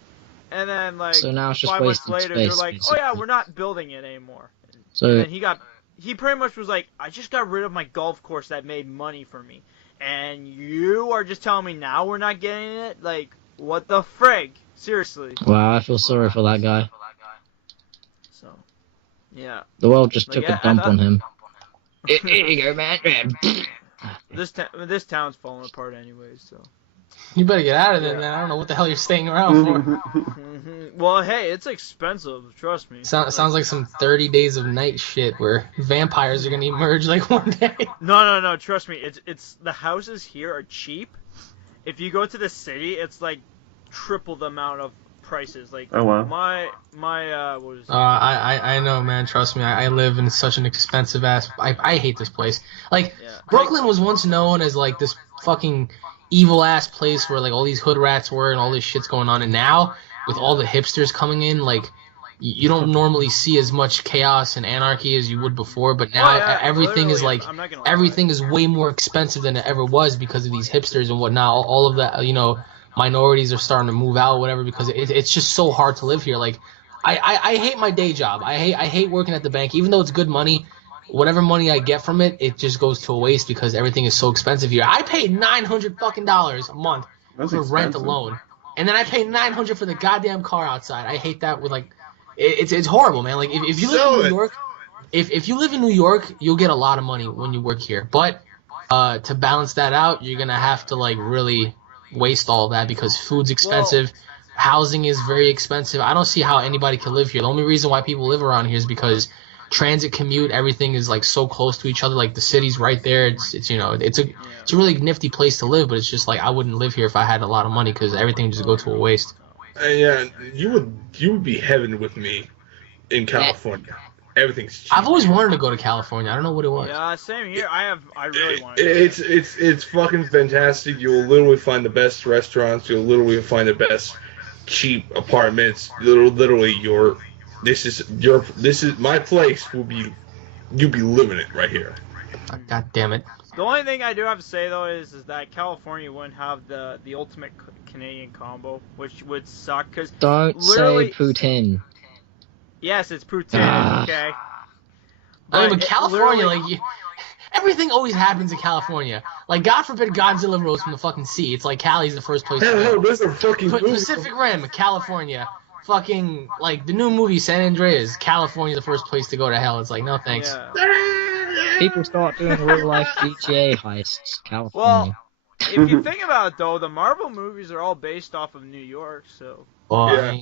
And then, like, so now it's just 5 months later, space, they're like, basically. oh yeah, we're not building it anymore. So and then he pretty much was like, I just got rid of my golf course that made money for me. And you are just telling me now we're not getting it? Like, what the frig? Seriously. Wow, I feel sorry for that guy. So, yeah. The world just took a dump on him. Here you go, man. This town's falling apart anyways, so. You better get out of there, man. I don't know what the hell you're staying around for. Well, hey, it's expensive. Trust me. Sounds like some 30 Days of Night shit where vampires are gonna emerge like one day. No. Trust me. It's the houses here are cheap. If you go to the city, it's like triple the amount of prices. Like oh wow. My what was it? I know, man. Trust me. I live in such an expensive ass. I hate this place. Like Brooklyn was once known as like this fucking evil ass place where like all these hood rats were and all this shit's going on, and now with all the hipsters coming in, like you don't normally see as much chaos and anarchy as you would before, but now everything is like everything is way more expensive than it ever was because of these hipsters and whatnot. All of that, you know, minorities are starting to move out, whatever, because it's just so hard to live here. Like I hate my day job. I hate working at the bank, even though it's good money. Whatever money I get from it, it just goes to a waste because everything is so expensive here. I pay $900 a month for rent alone, and then I pay $900 for the goddamn car outside. I hate that. With like, it's horrible, man. Like if you live in New York, if you live in New York, you'll get a lot of money when you work here. But to balance that out, you're gonna have to like really waste all of that because food's expensive. Housing is very expensive. I don't see how anybody can live here. The only reason why people live around here is because transit, commute, everything is like so close to each other. Like the city's right there. It's you know it's a really nifty place to live, but it's just like I wouldn't live here if I had a lot of money because everything would just go to a waste. Yeah, you would be heaven with me in California, everything's cheap. I've always wanted to go to California. I don't know what it was. Yeah, same here. I really want to. It's fucking fantastic. You will literally find the best restaurants. You'll literally find the best cheap apartments. Literally, this is my place. You'll be living it right here. God damn it. The only thing I do have to say though is that California wouldn't have the ultimate Canadian combo, which would suck because Don't say poutine. Yes, it's poutine. Okay. I mean, but California, like, everything always happens in California. Like, God forbid Godzilla rose from the fucking sea. It's like Cali's the first place to go. There's a fucking Pacific Rim, California. Fucking, like, the new movie San Andreas, California the first place to go to hell. It's like, no thanks. Yeah. People start doing real-life GTA heists, California. Well, if you think about it, though, the Marvel movies are all based off of New York, so... Well, Yeah.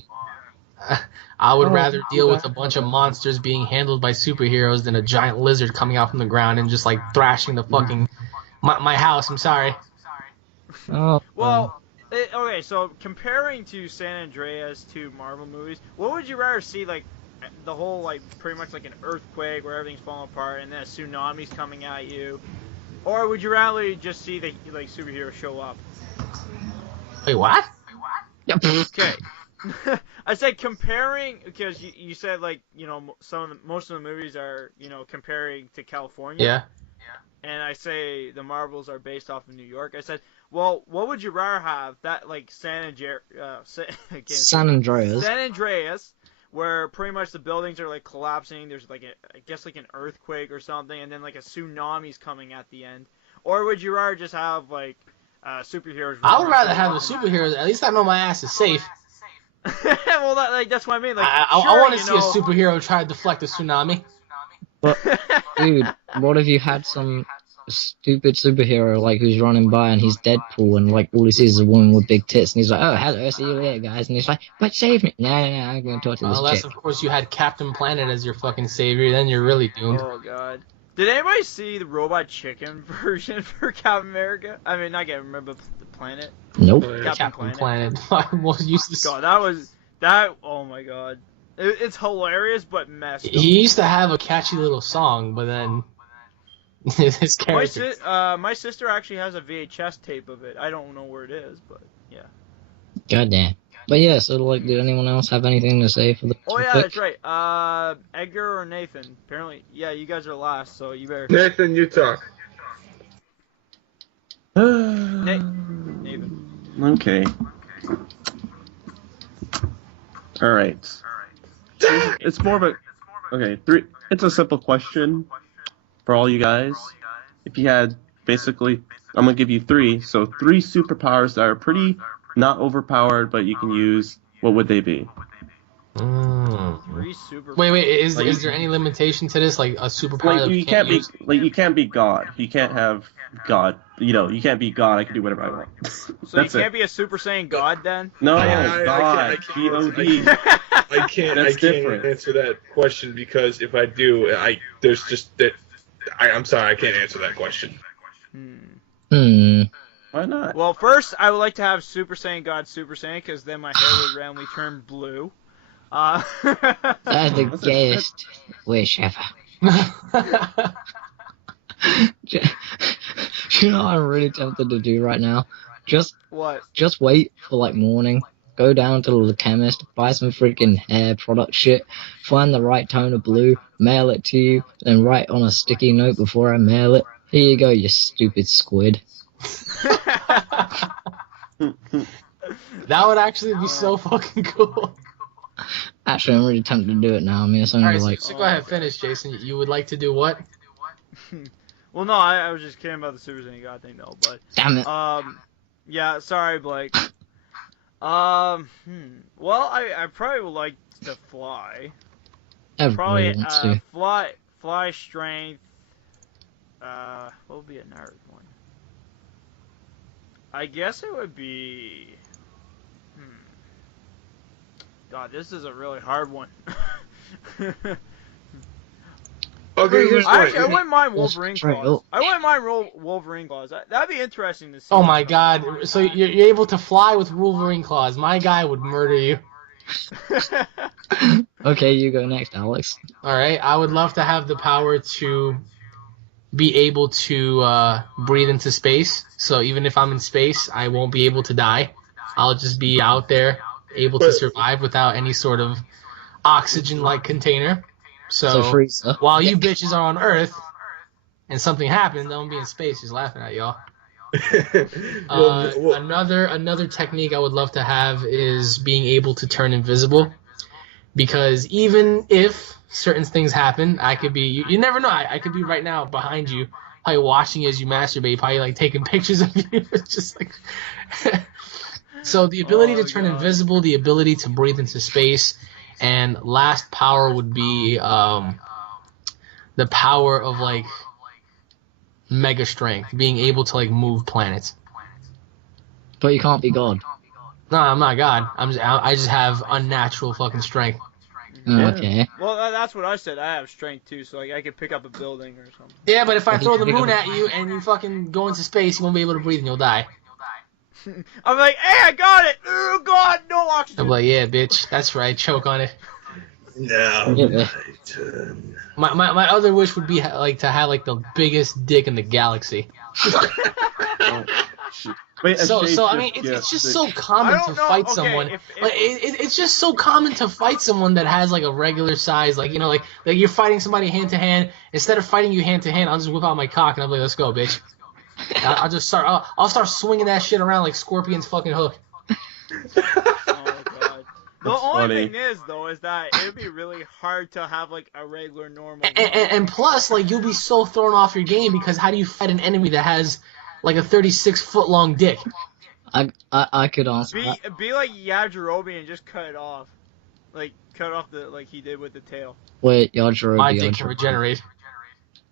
I would rather deal with a bunch of monsters being handled by superheroes than a giant lizard coming out from the ground and just, like, thrashing the fucking... my house, I'm sorry. Oh, Well, okay, so comparing to San Andreas to Marvel movies, what would you rather see, like, the whole, like, pretty much like an earthquake where everything's falling apart and then a tsunami's coming at you? Or would you rather just see the, like, superheroes show up? Wait, what? Okay. I said comparing, because you said, like, you know, most of the movies are, you know, comparing to California. Yeah. And I say the Marvels are based off of New York. I said, well, what would you rather have? That, like, San Andreas, where pretty much the buildings are, like, collapsing. There's, like, I guess, like, an earthquake or something, and then, like, a tsunami's coming at the end. Or would you rather just have, like, superheroes? I would rather have the superheroes. At least I know my ass is safe. Well, that's what I mean. Like, I sure, want to see a superhero try to deflect a tsunami. But, dude, what if you had some stupid superhero, like, who's running by and he's Deadpool and, like, all he sees is a woman with big tits and he's like, oh, hello, see you later, guys. And he's like, but save me. No, I'm going to talk to this Unless, chick. of course, you had Captain Planet as your fucking savior, then you're really doomed. Oh, God. Did anybody see the Robot Chicken version for Captain America? I mean, not Captain America, but the planet. Nope. Captain Planet. Most useless. God, oh my God. It's hilarious, but messed up. He used to have a catchy little song, but then his character. My sister actually has a VHS tape of it. I don't know where it is, but yeah. Goddamn. But yeah, so, like, did anyone else have anything to say for the Oh, yeah, topic? that's right. Edgar or Nathan? Apparently, yeah, you guys are last, so you better... Nathan, you talk. Nathan. Okay. Alright. It's more of a... Okay, it's a simple question for all you guys. If you had, basically, I'm going to give you three. So 3 superpowers that are pretty not overpowered, but you can use. What would they be? 3 super... Wait, is there any limitation to this? Like a superpower Like, that you can't be like you can't be God. You can't have God. You know, you can't be God. I can do whatever I want. So you can't be a Super Saiyan God then? No, I God. can't- God. I can't different. answer that question because if I do, there's just that. I'm sorry, I can't answer that question. Why not? Well, first, I would like to have Super Saiyan God Super Saiyan, because then my hair would randomly turn blue. That's the gayest wish ever. You know what I'm really tempted to do right now? What? Just wait for, like, morning. Go down to the chemist, buy some freaking hair product shit, find the right tone of blue, mail it to you, and write on a sticky note before I mail it. Here you go, you stupid squid. That would actually be so fucking cool. Actually, I'm really tempted to do it now. I mean, it's only Alright, like... so go ahead, finish, Jason. You would like to do what? Well, no, I was just kidding about the Super Saiyan God thing, though, but... Damn it. Yeah, sorry, Blake. Well, I probably would like to fly. Everybody wants to. Fly strength. What would be another one? I guess it would be... God, this is a really hard one. Okay, here's I one. wouldn't mind Wolverine claws. I wouldn't mind Wolverine claws. That'd be interesting to see. Oh my god. So you're able to fly with Wolverine claws. My guy would murder you. Okay, you go next, Alex. All right, I would love to have the power to be able to breathe into space. So even if I'm in space, I won't be able to die. I'll just be out there, able to survive without any sort of oxygen-like container. So freezer. while you bitches are on Earth and something happens, I'm gonna be in space just laughing at y'all. Another technique I would love to have is being able to turn invisible, because even if certain things happen, I could be you never know, I could be right now behind you, probably watching you as you masturbate, probably like taking pictures of you. It's just like so the ability to turn invisible, the ability to breathe into space, and last power would be the power of like mega strength, being able to like move planets. But you can't be God. No, I'm not God. I just have unnatural fucking strength. Okay. Well, that's what I said. I have strength too, so like I could pick up a building or something. Yeah, but if I throw the moon at you and you fucking go into space, you won't be able to breathe and you'll die. I'm like, hey, I got it! Oh God, no oxygen! I'm like, yeah, bitch, that's right, choke on it. Now my turn. My other wish would be like to have like the biggest dick in the galaxy. Wait, So I mean, it's just so common to fight someone. Like, it's just so common to fight someone that has like a regular size, like like you're fighting somebody hand to hand. Instead of fighting you hand to hand, I'll just whip out my cock and I'll be like, let's go, bitch. I'll just start. I'll start swinging that shit around like Scorpion's fucking hook. Oh God. The only thing is though is that it'd be really hard to have like a regular normal. And plus, like you'll be so thrown off your game because how do you fight an enemy that has like a 36-foot long dick? I could answer be like Yajirobe and just cut it off, like cut off like he did with the tail. Wait, Yajirobe. My dick can regenerate.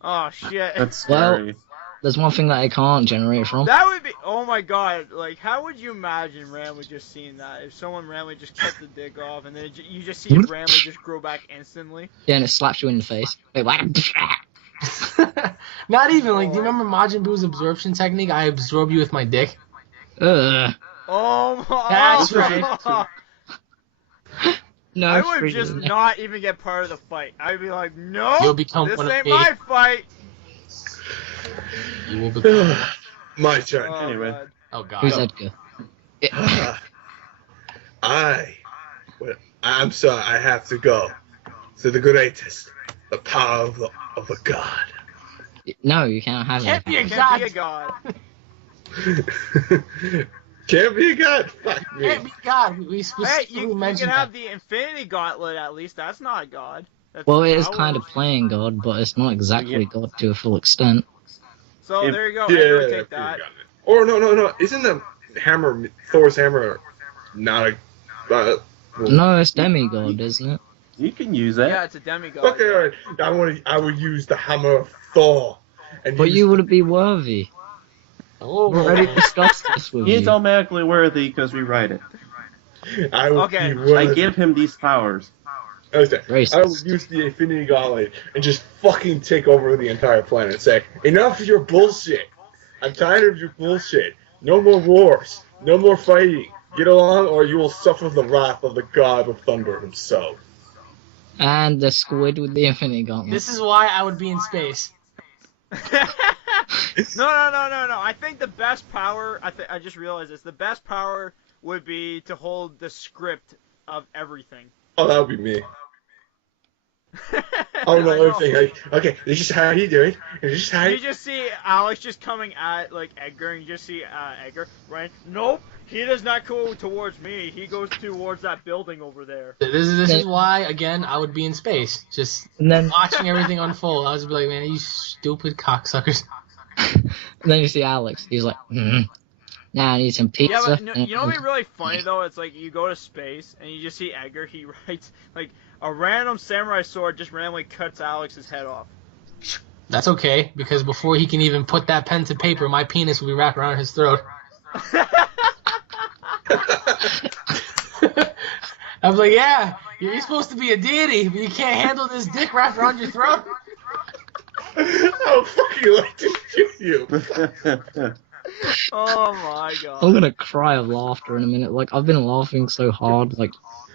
Oh shit. That's scary. There's one thing that I can't generate from. That would be. Oh my God! Like, how would you imagine randomly just seeing that? If someone randomly just cut the dick off and then you just see it randomly just grow back instantly. Yeah, and it slaps you in the face. Wait, what? Not even like. Do you remember Majin Buu's absorption technique? I absorb you with my dick. Ugh. Oh my. That's right. No, I would just not even get part of the fight. I'd be like, no, You'll become this one ain't of me. my fight. You will become. My turn. Oh, Anyway. God. Oh God. Who's Edgar? I'm sorry, I have to go to the greatest, the power of a god. No, you can't have Can't it. be a Can't be a god. god. Can't be a god. Fuck me. Can't be God. We Hey, specifically you mentioned can have that. the Infinity Gauntlet at least. That's not a god. That's Well, it is power. kind of playing God, but it's not exactly God to a full extent. So there you go. Yeah, Edgar would take that. Or no. Isn't the hammer, Thor's hammer, not a? No, it's demigod, isn't it? You can use that. Yeah, it's a demigod. Okay, alright. I would use the hammer of Thor. And But you wouldn't be worthy. Oh. We already discussed this with He's you. automatically worthy because we write it. I would Okay. be worthy. I give him these powers. Okay. Racist. I would use the Infinity Gauntlet and just fucking take over the entire planet and say, enough of your bullshit. I'm tired of your bullshit. No more wars. No more fighting. Get along or you will suffer the wrath of the God of Thunder himself. And the squid with the infinity gauntlet. This is why I would be in space. No. I think the best power. I just realized this. The best power would be to hold the script of everything. Oh, that would be me. Oh no, everything. Okay, this is how you do it. This is how You just see Alex just coming at like Edgar, and you just see Edgar, right? Nope, he does not go towards me. He goes towards that building over there. This is why, again, I would be in space, just And then, watching everything unfold. I was be like, man, you stupid cocksuckers. and then you see Alex. He's like, now I need some pizza. Yeah, but you know what'd be really funny though? It's like you go to space and you just see Edgar. He writes like a random samurai sword just randomly cuts Alex's head off. That's okay, because before he can even put that pen to paper, my penis will be wrapped around his throat. I was like, yeah, you're supposed to be a deity, but you can't handle this dick wrapped around your throat. I would fucking like to shoot you. Oh my god. I'm gonna cry of laughter in a minute. Like, I've been laughing so hard, like,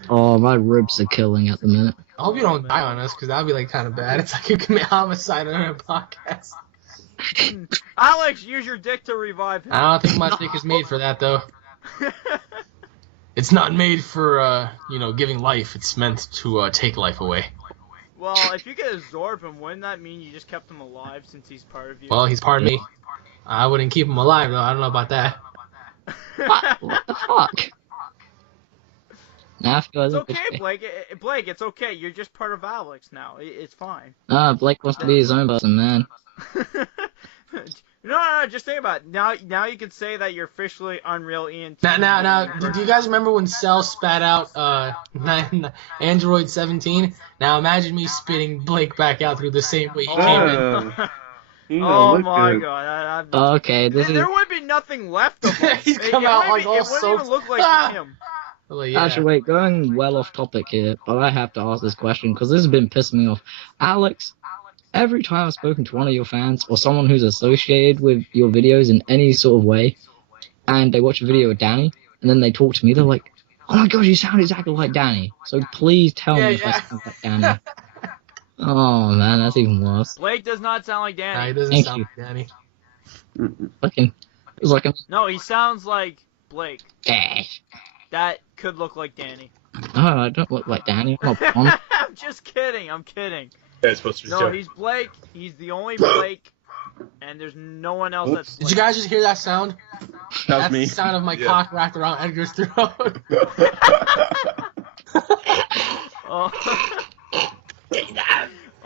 oh, my ribs are killing at the minute. I hope you don't die on us, because that would be, like, kind of bad. It's like you commit homicide on our podcast. Alex, use your dick to revive him. I don't think my dick is made for that, though. It's not made for, giving life. It's meant to take life away. Well, if you could absorb him, wouldn't that mean you just kept him alive since he's part of you? Well, he's part of me. I wouldn't keep him alive, though. I don't know about that. What the fuck? Nah, I feel It's like okay, Blake. Blake, it's okay. You're just part of Alex now. It's fine. Blake wants to be his own person, man. No, just think about it. Now you can say that you're officially Unreal Ian. Now, do you guys remember when Cell spat out Android 17? Now imagine me spitting Blake back out through the same way he came in. Oh my god. Okay, there would be nothing left of him. He's come out like all It wouldn't even look like him. Well, yeah. Actually, wait, going well off topic here, but I have to ask this question because this has been pissing me off. Alex, every time I've spoken to one of your fans or someone who's associated with your videos in any sort of way, and they watch a video of Danny, and then they talk to me, they're like, oh my god, you sound exactly like Danny. So please tell me if I sound like Danny. Oh man, that's even worse. Blake does not sound like Danny. Nah, he doesn't Thank sound you. like Danny. Fucking, it was like a... No, he sounds like Blake. Eh. That could look like Danny. No, I don't look like Danny. I'm not blonde. I'm just kidding. I'm kidding. That's supposed to be No, he's Blake. He's the only Blake, and there's no one else that's Blake. Did you guys just hear that sound? That's me. the sound of my cock wrapped around Edgar's throat. Oh.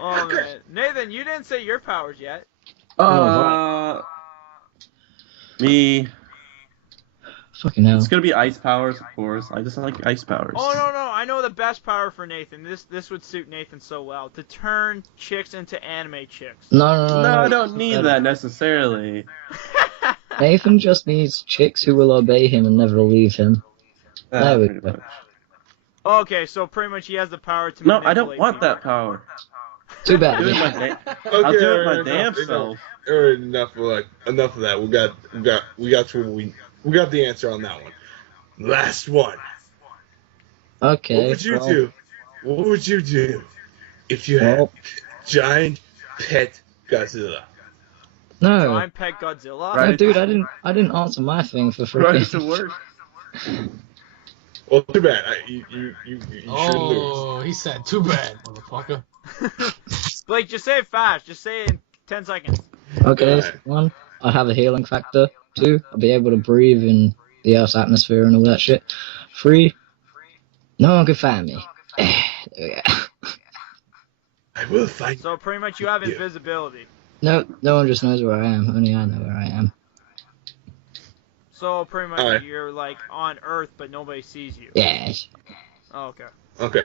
Oh man, Nathan, you didn't say your powers yet. Me. Fucking hell. It's gonna be ice powers, of course. I just like ice powers. Oh no, I know the best power for Nathan. This would suit Nathan so well. To turn chicks into anime chicks. No, I don't need that necessarily. Nathan just needs chicks who will obey him and never leave him. There we Pretty go. much. Okay, so pretty much he has the power to No, I don't manipulate want people. that power. Too bad. Do it Yeah. I'll do it my damn self. Enough of that. We got the answer on that one. Last one. Okay. What would you do? What would you do if you had giant pet Godzilla? No. Giant pet Godzilla. No, dude, I didn't answer my thing for Right freaking. to work. Well, too bad. You should lose. Oh, he said, too bad, motherfucker. Blake, just say it fast. Just say it in 10 seconds. Okay, so 1, I have a healing factor. 2, I'll be able to breathe in the Earth's atmosphere and all that shit. 3, no one can find me. There we go. I will find. So pretty much you have invisibility. No one just knows where I am. Only I know where I am. So pretty much Alright. you're like on Earth, but nobody sees you. Yes. Oh, okay. Okay.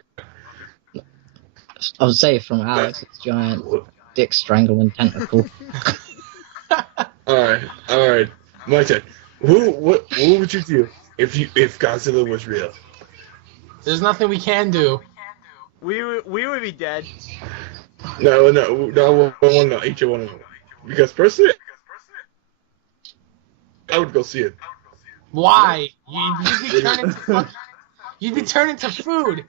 I would say from Alex's giant dick strangling tentacle. All right. My turn. What would you do if Godzilla was real? There's nothing we can do. We would be dead. No. I want to know each one of them. Because personally, I would go see it. Why? You'd be turned into food.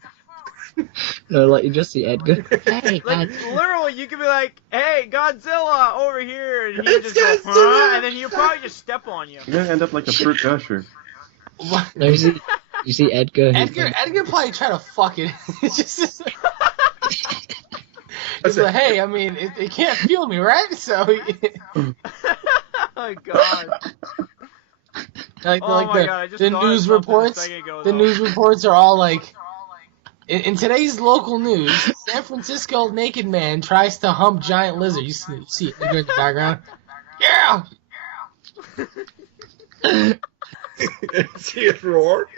No, like you just see Edgar. Hey, Like God. literally, you could be like, "Hey, Godzilla, over here," and he would just It's go, Godzilla! "Huh?" And then he'll probably just step on you. You're gonna end up like a fruit gusher. What? No, you see Edgar. he's Edgar probably try to fuck it. It's just. It's Listen, like, hey, I mean, it can't feel me, right? So. Oh my god. Like, Oh like my God, I just the thought of news something a reports, second ago, the though. news reports are all like, in today's local news, San Francisco naked man tries to hump giant lizard. You see it in the background? Yeah. see it roar.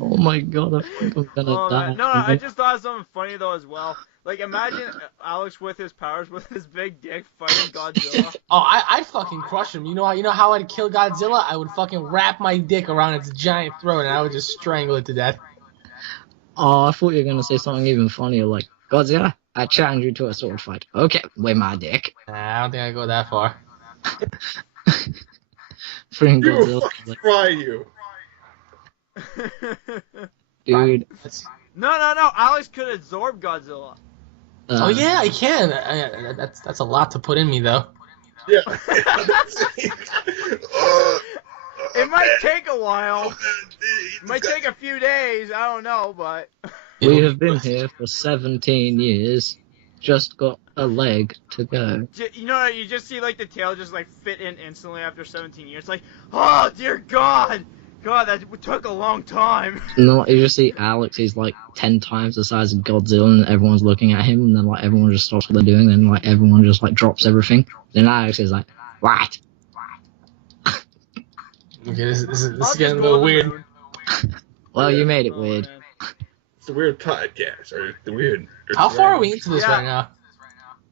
Oh my God, I think I'm gonna Oh, die. man. No, I just thought of something funny though as well. Like imagine Alex with his powers, with his big dick, fighting Godzilla. Oh, I'd fucking crush him. You know how I'd kill Godzilla? I would fucking wrap my dick around its giant throat and I would just strangle it to death. Oh, I thought you were gonna say something even funnier, like Godzilla, I challenge you to a sword fight. Okay, with my dick. Nah, I don't think I'd go that far. Freaking You will Godzilla. fucking fry you. Dude. No. Alex could absorb Godzilla. Oh yeah, I can. That's a lot to put in me though. Yeah. It might take a while. It might take a few days. I don't know, but We have been here for 17 years. Just got a leg to go. you know, you just see like the tail just like fit in instantly after 17 years. Like, oh dear God, that took a long time. No, you just see Alex. He's like 10 times the size of Godzilla, and everyone's looking at him, and then like everyone just stops what they're doing, and like everyone just like drops everything. Then Alex is like, "What?" Okay, this is getting a little weird. Well, you made it weird. Man. It's a weird podcast, or the weird. How far are we into this right now?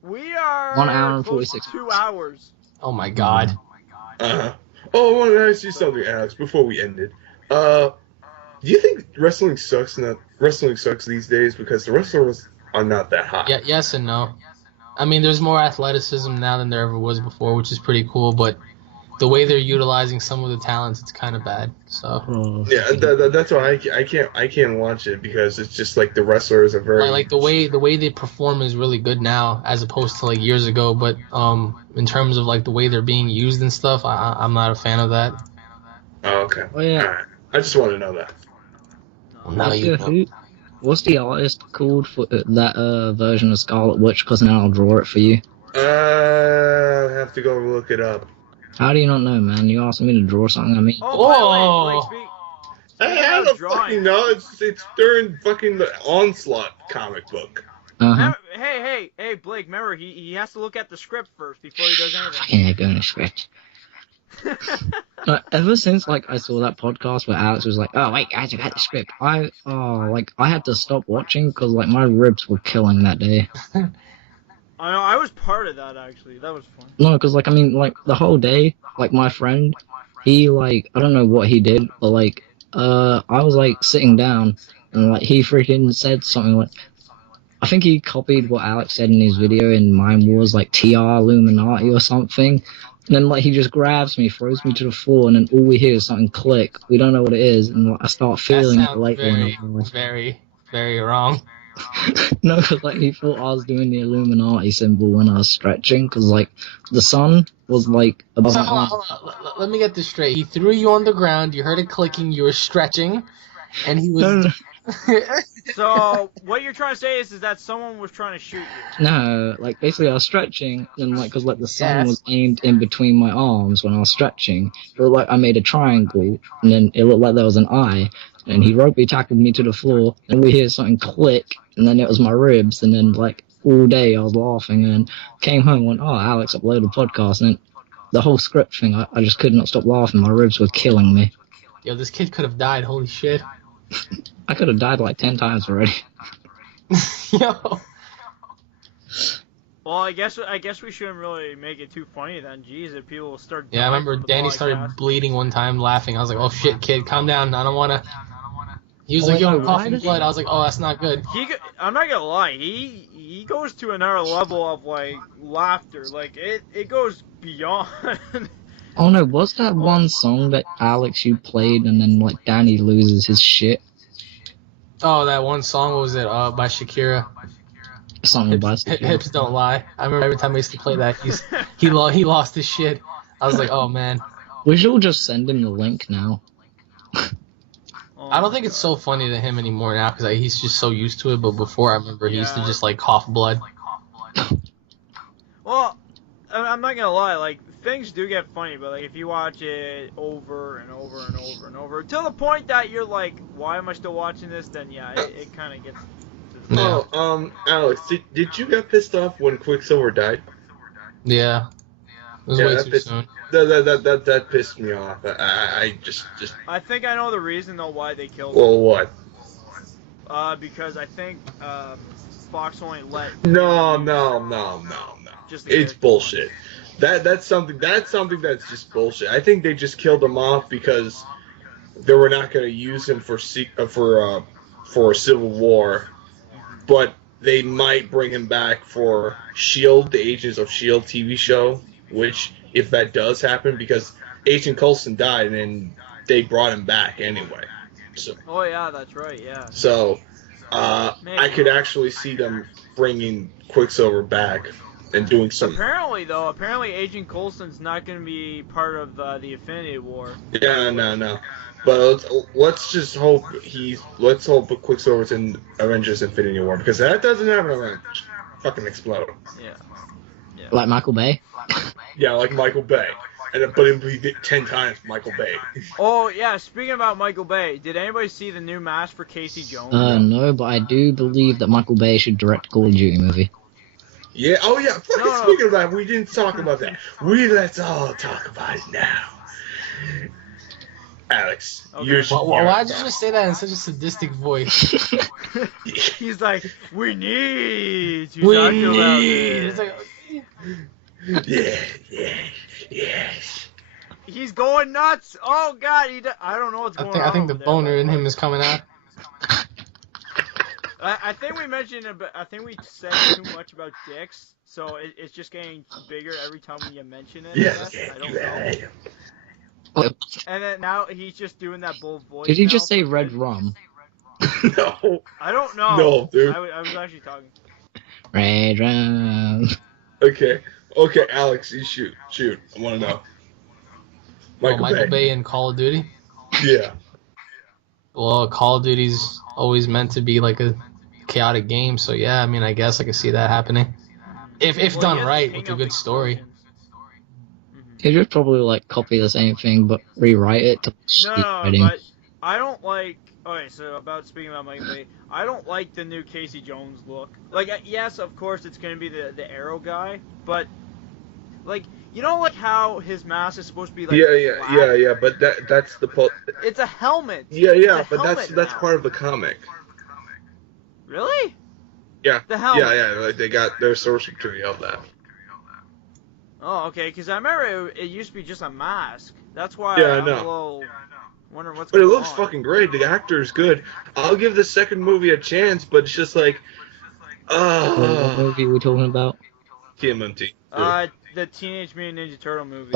We are 1 hour and close 46 to 2 hours. Oh my God. Oh, I wanted to ask you something, Alex, before we ended. Do you think wrestling sucks these days because the wrestlers are not that hot? Yeah, yes and no. I mean, there's more athleticism now than there ever was before, which is pretty cool. But the way they're utilizing some of the talents, it's kind of bad. So Yeah, that's why I can't watch it because it's just like the wrestlers are very like the way they perform is really good now as opposed to like years ago. But in terms of like the way they're being used and stuff, I'm not a fan of that. Oh, okay. Oh, yeah. All right. I just want to know that. Well, now you know. What's the artist called for that version of Scarlet Witch? Because now I'll draw it for you. I have to go look it up. How do you not know, man? You asked me to draw something. I mean, Oh, Blake, I don't fucking know. It's during fucking the Onslaught comic book. Hey, Blake, remember, he has to look at the script first before he does anything. Fucking going to script. Ever since like I saw that podcast where Alex was like, "Oh wait, guys, I got the script," I had to stop watching because like my ribs were killing that day. I know, I was part of that actually. That was fun. No, because like I mean like the whole day, like my friend, he like I don't know what he did, but like I was like sitting down and like he freaking said something like, I think he copied what Alex said in his video, and mine was like TR Illuminati or something. And then like he just grabs me, throws me to the floor, and then all we hear is something click. We don't know what it is, and like, I start feeling it like very, very wrong. No, because like he thought I was doing the Illuminati symbol when I was stretching, because like the sun was like above my arm. Hold on. Let me get this straight. He threw you on the ground. You heard it clicking. You were stretching, and he was. No. So what you're trying to say is that someone was trying to shoot you? No, like basically I was stretching, and like because like the sun was aimed in between my arms when I was stretching. It looked like I made a triangle, and then it looked like there was an eye. And he rugby tackled me to the floor, and we hear something click, and then it was my ribs, and then like all day I was laughing, and then came home and went, "Oh, Alex uploaded a podcast," and then the whole script thing, I just could not stop laughing. My ribs were killing me. Yo, this kid could have died. Holy shit. I could have died like 10 times already. Yo. Well, I guess we shouldn't really make it too funny then. Jeez, if people will start. Yeah, I remember Danny started bleeding one time, laughing. I was like, "Oh shit, kid, calm down. I don't wanna." He was like, "Yo, I'm coughing blood." I was like, "Oh, that's not good." I'm not gonna lie. He goes to another level of like laughter. Like it goes beyond. Oh no, was that one song that Alex you played and then like Danny loses his shit? Oh, that one song, what was it? By Shakira. Something by Shakira. Hips Don't Lie. I remember every time I used to play that, he lost his shit. I was like, oh man. We should just send him the link now. I don't think it's so funny to him anymore now because he's just so used to it. But before, I remember he used to just like cough blood. Well, I'm not gonna lie. Like things do get funny, but like if you watch it over and over and over and over to the point that you're like, why am I still watching this? Then yeah, it kind of gets. Oh, Alex, did you get pissed off when Quicksilver died? Yeah. It was way too soon. That pissed me off. I just. I think I know the reason though why they killed him. Well, what? Because I think Fox only let. No. It's bullshit. That's something that's just bullshit. I think they just killed him off because they were not going to use him for Civil War, but they might bring him back for S.H.I.E.L.D., the Agents of S.H.I.E.L.D. TV show, which, if that does happen, because Agent Coulson died, and they brought him back anyway. So. Oh yeah, that's right. Yeah. So, I could actually see them bringing Quicksilver back and doing some. Apparently Agent Coulson's not going to be part of the Infinity War. Yeah, no. But let's just hope let's hope Quicksilver's in Avengers Infinity War, because that doesn't happen to fucking explode. Yeah. Like Michael Bay? Yeah, like Michael Bay. But it would be 10 times Michael Bay. Oh, yeah, speaking about Michael Bay, did anybody see the new mask for Casey Jones? No, but I do believe that Michael Bay should direct a Call of Duty movie. Yeah, oh yeah, speaking of that, we didn't talk about that. Let's all talk about it now. Alex, okay. Why'd you just say that in such a sadistic voice? He's like, we need to talk about this. Yeah. He's going nuts. Oh God, I don't know what's going on. I think the boner in him is coming out. I think we mentioned, I think we said too much about dicks, so it's just getting bigger every time you mention it. I don't know. And then now he's just doing that bull voice. Did he just say red rum? No. I don't know. No, dude. I was actually talking. Red rum. Okay, Alex, you shoot. I want to know. Michael Bay in Call of Duty? Yeah. Well, Call of Duty's always meant to be like a chaotic game, so yeah, I mean, I guess I could see that happening. If done right, with a good story. He just probably like copy the same thing but rewrite it to No, but I don't like. Okay, so speaking about Michael Bay, I don't like the new Casey Jones look. Like, yes, of course it's gonna be the Arrow guy, but like, you know, like how his mask is supposed to be like. Yeah, but that's the. It's a helmet. Yeah, but that's part of the comic. Really? Yeah. The helmet. Yeah, like they got their source material of that. Oh, okay, because I remember it used to be just a mask. That's why I'm a little wondering what's going on. But it looks fucking great. The actor is good. I'll give the second movie a chance, but it's just like... What movie are we talking about? TMNT. The Teenage Mutant Ninja Turtle movie.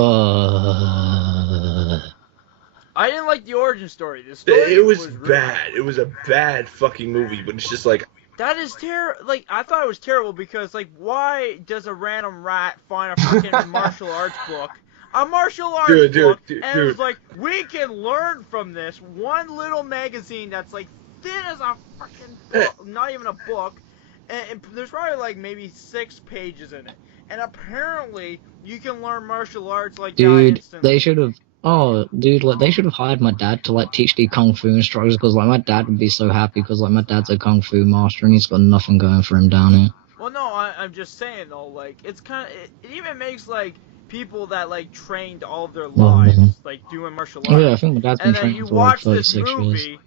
I didn't like the origin story. The story it was Rude. bad. It was a bad fucking movie, but it's just like... That is terrible. Like, I thought it was terrible because, like, why does a random rat find a freaking martial arts book? A martial arts book, and it was like, we can learn from this one little magazine that's, like, thin as a freaking book, not even a book, and there's probably, like, maybe 6 pages in it. And apparently, you can learn martial arts like that instantly. They should have... Oh, dude, like, they should have hired my dad to, like, teach the Kung Fu instructors, because, like, my dad would be so happy, because, like, my dad's a Kung Fu master, and he's got nothing going for him down here. Well, no, I'm just saying, though, like, it's kind of... It even makes, like, people that, like, trained all of their lives, like, doing martial arts. Oh, yeah, I think my dad's been training for, like, 36 years.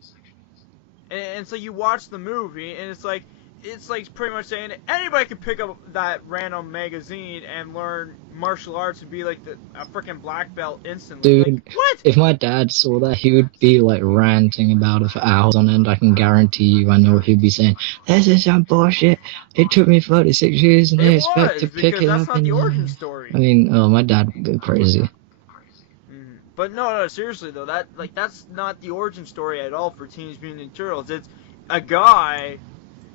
And so you watch the movie, and it's like pretty much saying anybody could pick up that random magazine and learn martial arts and be like a freaking black belt instantly. Dude, like, what? If my dad saw that, he would be like ranting about it for hours on end. I can guarantee you. I know what he'd be saying. This is some bullshit. It took me 36 years and they expect to pick it up. That's not the origin story. I mean, my dad would go crazy. But no, seriously though, that's not the origin story at all for Teenage Mutant Ninja Turtles. It's a guy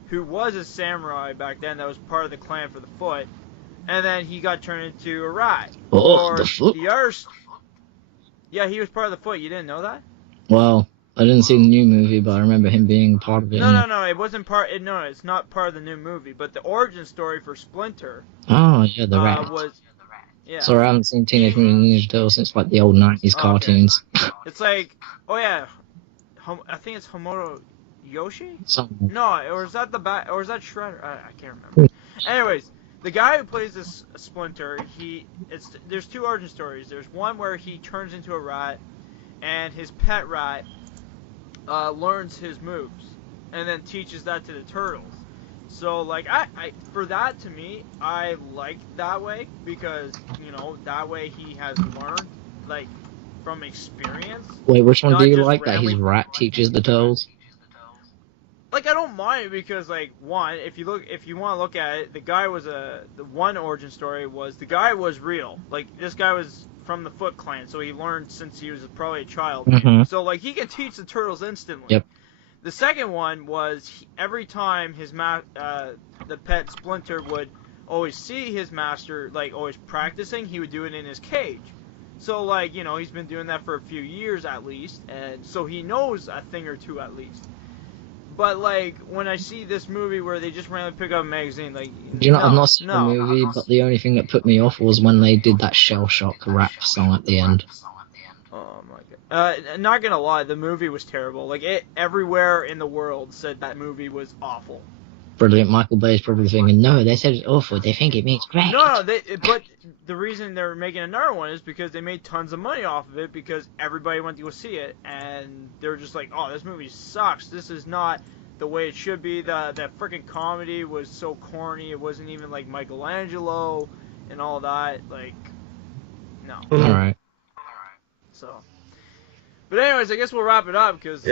who was a samurai back then that was part of the clan for the Foot, and then he got turned into a rat. Oh, the Foot? Yeah, he was part of the Foot. You didn't know that? Well, I didn't see the new movie, but I remember him being part of it. No, it wasn't part. No, it's not part of the new movie. But the origin story for Splinter. Oh yeah, the rat. Yeah. Sorry, I haven't seen Teenage Mutant Ninja Turtles since like the old '90s cartoons. It's like, oh yeah, I think it's Homoto Yoshi? Something. No, or is that or is that Shredder? I can't remember. Anyways, the guy who plays this Splinter, there's 2 origin stories. There's one where he turns into a rat, and his pet rat learns his moves, and then teaches that to the turtles. So, like, for that, to me, I like that way, because, you know, that way he has learned, like, from experience. Wait, which one do you like, that his rat teaches the turtles? Like, I don't mind, because, like, one, if you want to look at it, the guy was the one origin story was, the guy was real. Like, this guy was from the Foot Clan, so he learned since he was probably a child. Mhm. So like he can teach the turtles instantly. Yep. The second one was every time the pet Splinter would always see his master like always practicing, he would do it in his cage. So like he's been doing that for a few years at least, and so he knows a thing or two at least. But like when I see this movie where they just randomly pick up a magazine, like I've not seen the movie, but the only thing that put me off was when they did that Shell Shock rap song at the end. Oh my god! Not gonna lie, the movie was terrible. Like everywhere in the world said that movie was awful. Brilliant. Michael Bay's probably thinking, no, they said it's awful. They think it means great. No, but the reason they're making another one is because they made tons of money off of it because everybody went to go see it, and they're just like, oh, this movie sucks. This is not the way it should be. That freaking comedy was so corny. It wasn't even like Michelangelo and all that. Like, no. All right. So, but anyways, I guess we'll wrap it up because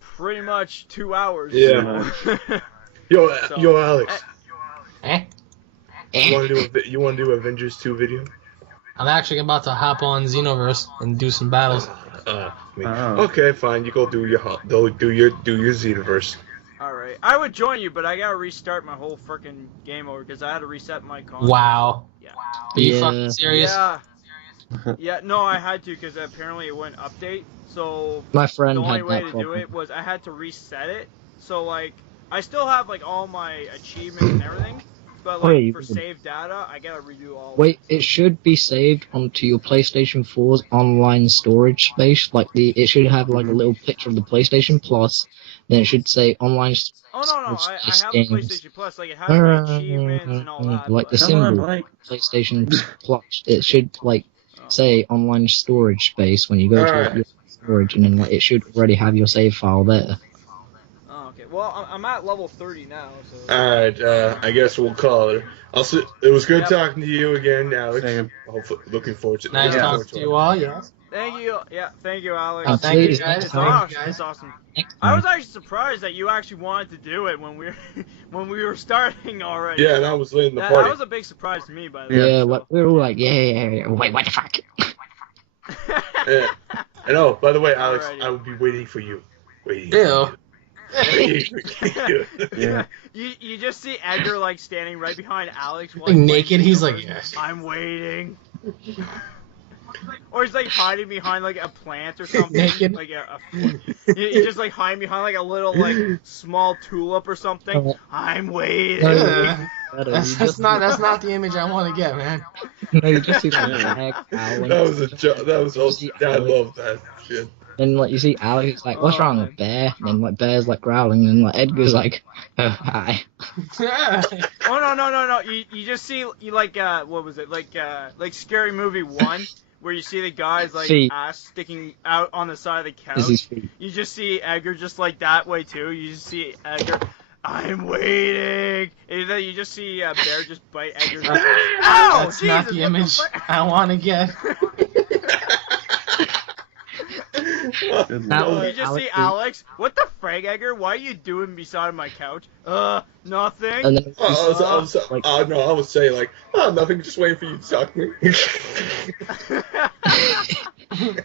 pretty much 2 hours. Yeah. Yo, Alex. You want to do Avengers 2 video? I'm actually about to hop on Xenoverse and do some battles. Okay, fine. You go do your Xenoverse. All right, I would join you, but I gotta restart my whole freaking game over because I had to reset my console. Wow. Yeah. Are you fucking serious? Yeah. Yeah. No, I had to because apparently it wouldn't update. So My friend the only had way that to problem. do it was I had to reset it. So like I still have like all my achievements and everything, but like for save data, I gotta redo all. Wait, it should be saved onto your PlayStation 4's online storage space. Like it should have like a little picture of the PlayStation Plus. Then it should say online. Oh no, I have the PlayStation Plus. Like it has my achievements and all that. Like the symbol, PlayStation Plus. It should like say online storage space when you go to your storage, and then like it should already have your save file there. Well, I'm at level 30 now, so... Alright, I guess we'll call it. It was good talking to you again, Alex. Hopefully, looking forward to it. Nice talking to you all, yes. Thank you, thank you, Alex. Oh, thank you, guys. It's awesome. I was actually surprised that you actually wanted to do it when we were starting already. Yeah, and I was late in the party. That was a big surprise to me, by the way. Yeah, like, we were all like, yeah. Wait, what the fuck? Yeah. And oh, by the way, Alex, I will be waiting for you. Ew. Yeah. You just see Edgar like standing right behind Alex, like naked. He's like, yes. I'm waiting. Or he's like hiding behind like a plant or something. Naked. Like you just like hiding behind like a little like small tulip or something. I'm waiting. That's not the image I want to get, man. No, you just see that That was a joke. That was also. I love that shit. Then like you see Alex, it's like, what's wrong with Bear? And then like Bear's like growling, and like Edgar's like, oh hi. Oh no. You just see like what was it like Scary Movie 1 where you see the guy's like ass sticking out on the side of the couch. You just see Edgar just like that way too. You just see Edgar. I'm waiting. And then you just see Bear just bite Edgar's ass. Ow! That's not the image I want to get. You just see Alex. What the frig, Edgar? Why are you doing beside my couch? Nothing. And then I was saying like, nothing. Just waiting for you to talk to me.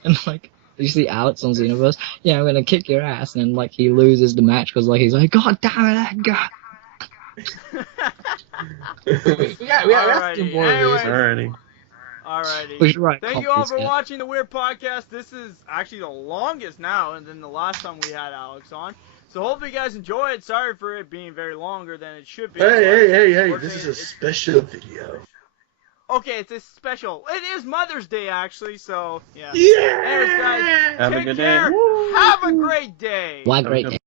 And like you see Alex on Xenoverse. Yeah, I'm gonna kick your ass, and then like he loses the match because like he's like, God damn it, Edgar. we got to do more of these. Alrighty. Alrighty. Thank you all for watching the Weird Podcast. This is actually the longest now than the last time we had Alex on. So hopefully you guys enjoy it. Sorry for it being very longer than it should be. Hey. This is a special video. Okay, it's a special. It is Mother's Day, actually, so, yeah. Yeah! Anyways, guys, Have a take good care. day. Have a great day. Why great day?